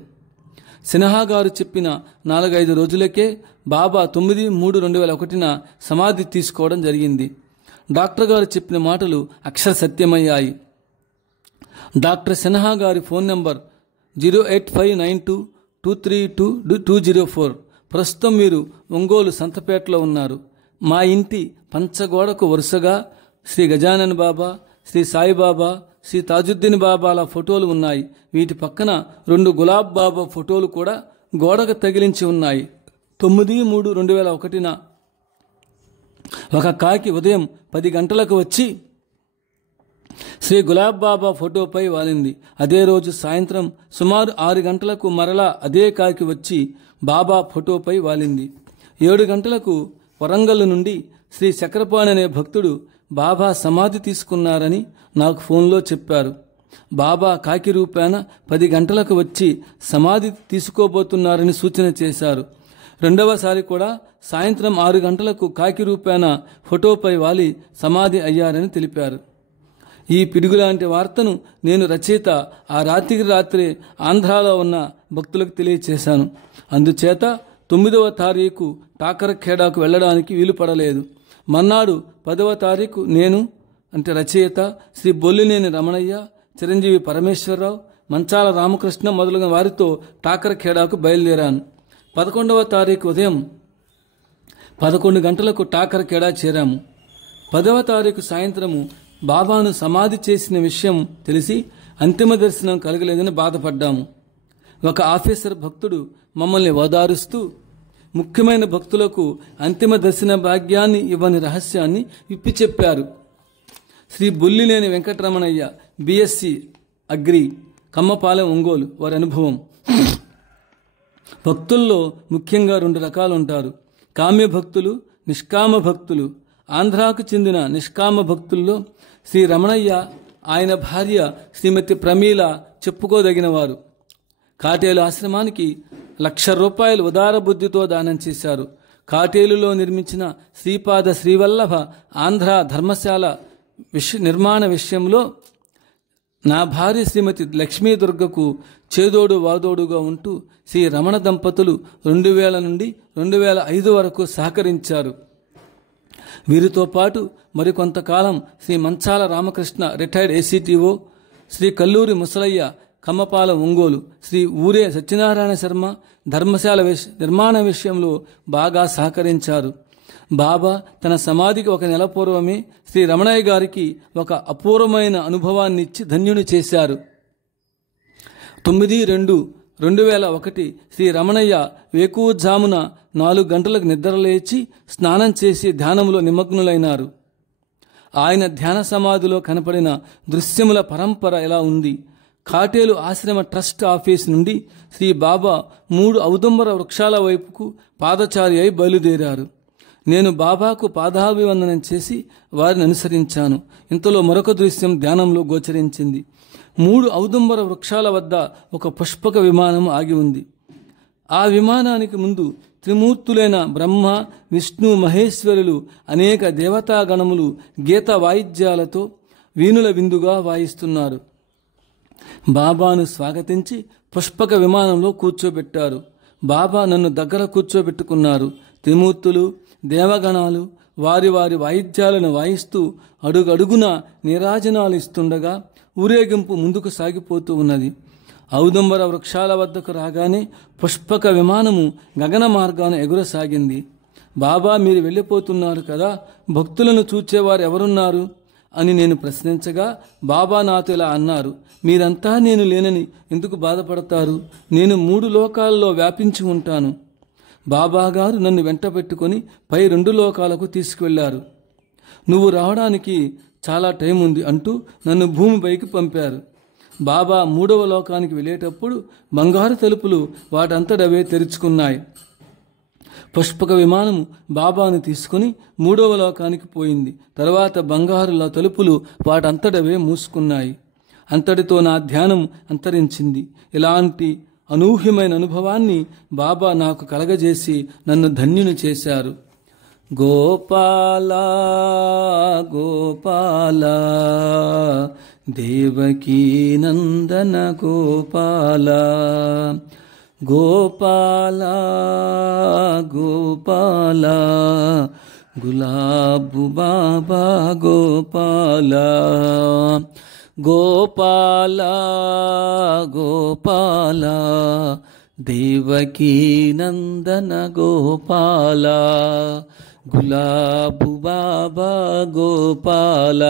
సిన్హా గారు చెప్పిన 4-5 రోజులకే బాబా 9/3/2001 సమాధి తీసుకోవడం జరిగింది. డాక్టర్ గారు చెప్పిన మాటలు అక్షర సత్యమయ్యాయి. డాక్టర్ సిన్హా గారి ఫోన్ నంబర్ 08592232204. ప్రస్తుతం మీరు ఒంగోలు సంతపేటలో ఉన్నారు. మా ఇంటి పంచగోడకు వరుసగా శ్రీ గజానన్ బాబా, శ్రీ సాయిబాబా, శ్రీ తాజుద్దీన్ బాబాల ఫోటోలు ఉన్నాయి. వీటి పక్కన 2 గులాబ్ బాబా ఫోటోలు కూడా గోడకు తగిలించి ఉన్నాయి. 9/3/2001 ఒక కాకి ఉదయం 10 గంటలకు వచ్చి శ్రీ గులాబ్ బాబా ఫోటోపై వాలింది. అదే రోజు సాయంత్రం సుమారు 6 గంటలకు మరలా అదే కాకి వచ్చి బాబా ఫోటోపై వాలింది. 7 గంటలకు వరంగల్ నుండి శ్రీ చక్రపాణి అనే భక్తుడు బాబా సమాధి తీసుకున్నారని నాకు ఫోన్లో చెప్పారు. బాబా కాకి రూపాన 10 గంటలకు వచ్చి సమాధి తీసుకోబోతున్నారని సూచన చేశారు. రెండవసారి కూడా సాయంత్రం 6 గంటలకు కాకి రూపాన ఫోటోపై వాలి సమాధి అయ్యారని తెలిపారు. ఈ పిడుగులాంటి వార్తను నేను రచయిత ఆ రాత్రికి రాత్రే ఆంధ్రాలో ఉన్న భక్తులకు తెలియచేశాను. అందుచేత 9వ తారీఖు టాకరఖేడాకు వెళ్ళడానికి వీలు పడలేదు. మన్నాడు 10వ తారీఖు నేను అంటే రచయిత శ్రీ బొల్లినేని రమణయ్య, చిరంజీవి పరమేశ్వరరావు, మంచాల రామకృష్ణ మొదలైన వారితో టాకరఖేడాకు బయలుదేరాను. 11వ తారీఖు ఉదయం 11 గంటలకు టాకరఖేడా చేరాము. 10వ తారీఖు సాయంత్రము బాబాను సమాధి చేసిన విషయం తెలిసి అంతిమ దర్శనం కలగలేదని బాధపడ్డాము. ఒక ఆఫీసర్ భక్తుడు మమ్మల్ని ఓదారుస్తూ ముఖ్యమైన భక్తులకు అంతిమ దర్శన భాగ్యాన్ని ఇవ్వని రహస్యాన్ని విప్పి చెప్పారు. శ్రీ బొల్లినేని వెంకటరమణయ్య, బిఎస్సి అగ్రి, కమ్మపాలెం, ఒంగోలు, వారి అనుభవం. భక్తుల్లో ముఖ్యంగా 2 రకాలు ఉంటారు. కామ్య భక్తులు, నిష్కామ భక్తులు. ఆంధ్రాకు చెందిన నిష్కామ భక్తుల్లో శ్రీ రమణయ్య, ఆయన భార్య శ్రీమతి ప్రమీల చెప్పుకోదగినవారు. కాటేలు ఆశ్రమానికి ₹1,00,000 ఉదార బుద్ధితో దానం చేశారు. కాటేలులో నిర్మించిన శ్రీపాద శ్రీవల్లభ ఆంధ్ర ధర్మశాల నిర్మాణ విషయంలో నా భార్య శ్రీమతి లక్ష్మీ దుర్గకు చేదోడు వాదోడుగా ఉంటూ శ్రీ రమణ దంపతులు 2000 నుండి 2005 వరకు సహకరించారు. వీరితో పాటు మరికొంతకాలం శ్రీ మంచాల రామకృష్ణ, రిటైర్డ్ ఏసీటీఓ, శ్రీ కల్లూరి ముసలయ్య, కమ్మపాలెం, ఒంగోలు, శ్రీ ఊరే సత్యనారాయణ శర్మ ధర్మశాల నిర్మాణ విషయంలో బాగా సహకరించారు. బాబా తన సమాధికి 1 నెల పూర్వమే శ్రీ రమణయ్య గారికి ఒక అపూర్వమైన అనుభవాన్ని ఇచ్చి ధన్యుని చేశారు. 9/2/2001 శ్రీ రమణయ్య వేకువజామున 4 గంటలకు నిద్రలేచి స్నానం చేసి ధ్యానంలో నిమగ్నులైనారు. ఆయన ధ్యాన సమాధిలో కనపడిన దృశ్యముల పరంపర ఎలా ఉంది. కాటేలు ఆశ్రమ ట్రస్ట్ ఆఫీస్ నుండి శ్రీ బాబా 3 ఔదుంబర వృక్షాల వైపుకు పాదచారి అయి బయలుదేరారు. నేను బాబాకు పాదాభివందనం చేసి వారిని అనుసరించాను. ఇంతలో మరొక దృశ్యం ధ్యానంలో గోచరించింది. 3 ఔదుంబర వృక్షాల వద్ద ఒక పుష్పక విమానం ఆగి ఉంది. ఆ విమానానికి ముందు త్రిమూర్తులైన బ్రహ్మ, విష్ణు, మహేశ్వరులు, అనేక దేవతాగణములు గీత వాయిద్యాలతో వీణుల విందుగా వాయిస్తున్నారు. బాబాను స్వాగతించి పుష్పక విమానంలో కూర్చోబెట్టారు. బాబా నన్ను దగ్గర కూర్చోబెట్టుకున్నారు. త్రిమూర్తులు, దేవగణాలు వారి వారి వాయిద్యాలను వాయిస్తూ అడుగడుగున నీరాజనాలు ఇస్తుండగా ఊరేగింపు ముందుకు సాగిపోతూ ఉన్నది. ఔదుంబర వృక్షాల వద్దకు రాగానే పుష్పక విమానము గగన మార్గాన ఎగురసాగింది. బాబా, మీరు వెళ్ళిపోతున్నారు కదా, భక్తులను చూచేవారు ఎవరున్నారు అని నేను ప్రశ్నించగా బాబా నాతో ఇలా అన్నారు, మీరంతా నేను లేనని ఎందుకు బాధపడతారు? నేను 3 లోకాల్లో వ్యాపించి ఉంటాను. బాబాగారు నన్ను వెంట పెట్టుకొని పై 2 లోకాలకు తీసుకువెళ్లారు. నువ్వు రావడానికి చాలా టైం ఉంది అంటూ నన్ను భూమిపైకి పంపారు. బాబా 3వ లోకానికి వెళ్ళేటప్పుడు బంగారు తలుపులు వాటంతటవే తెరుచుకున్నాయి. పుష్పక విమానము బాబాను తీసుకుని 3వ లోకానికి పోయింది. తర్వాత బంగారుల తలుపులు వాటంతటవే మూసుకున్నాయి. అంతటితో నా ధ్యానం అంతరించింది. ఇలాంటి అనూహ్యమైన అనుభవాన్ని బాబా నాకు కలగజేసి నన్ను ధన్యుని చేశారు. గోపాల గోపాల దేవకీ నందన గోపాల, గోపాల గోపాల గులాబు బాబా గోపాల, గోపాల గోపాల దేవకీ నందన గోపాల గులాబు బాబా గోపాల.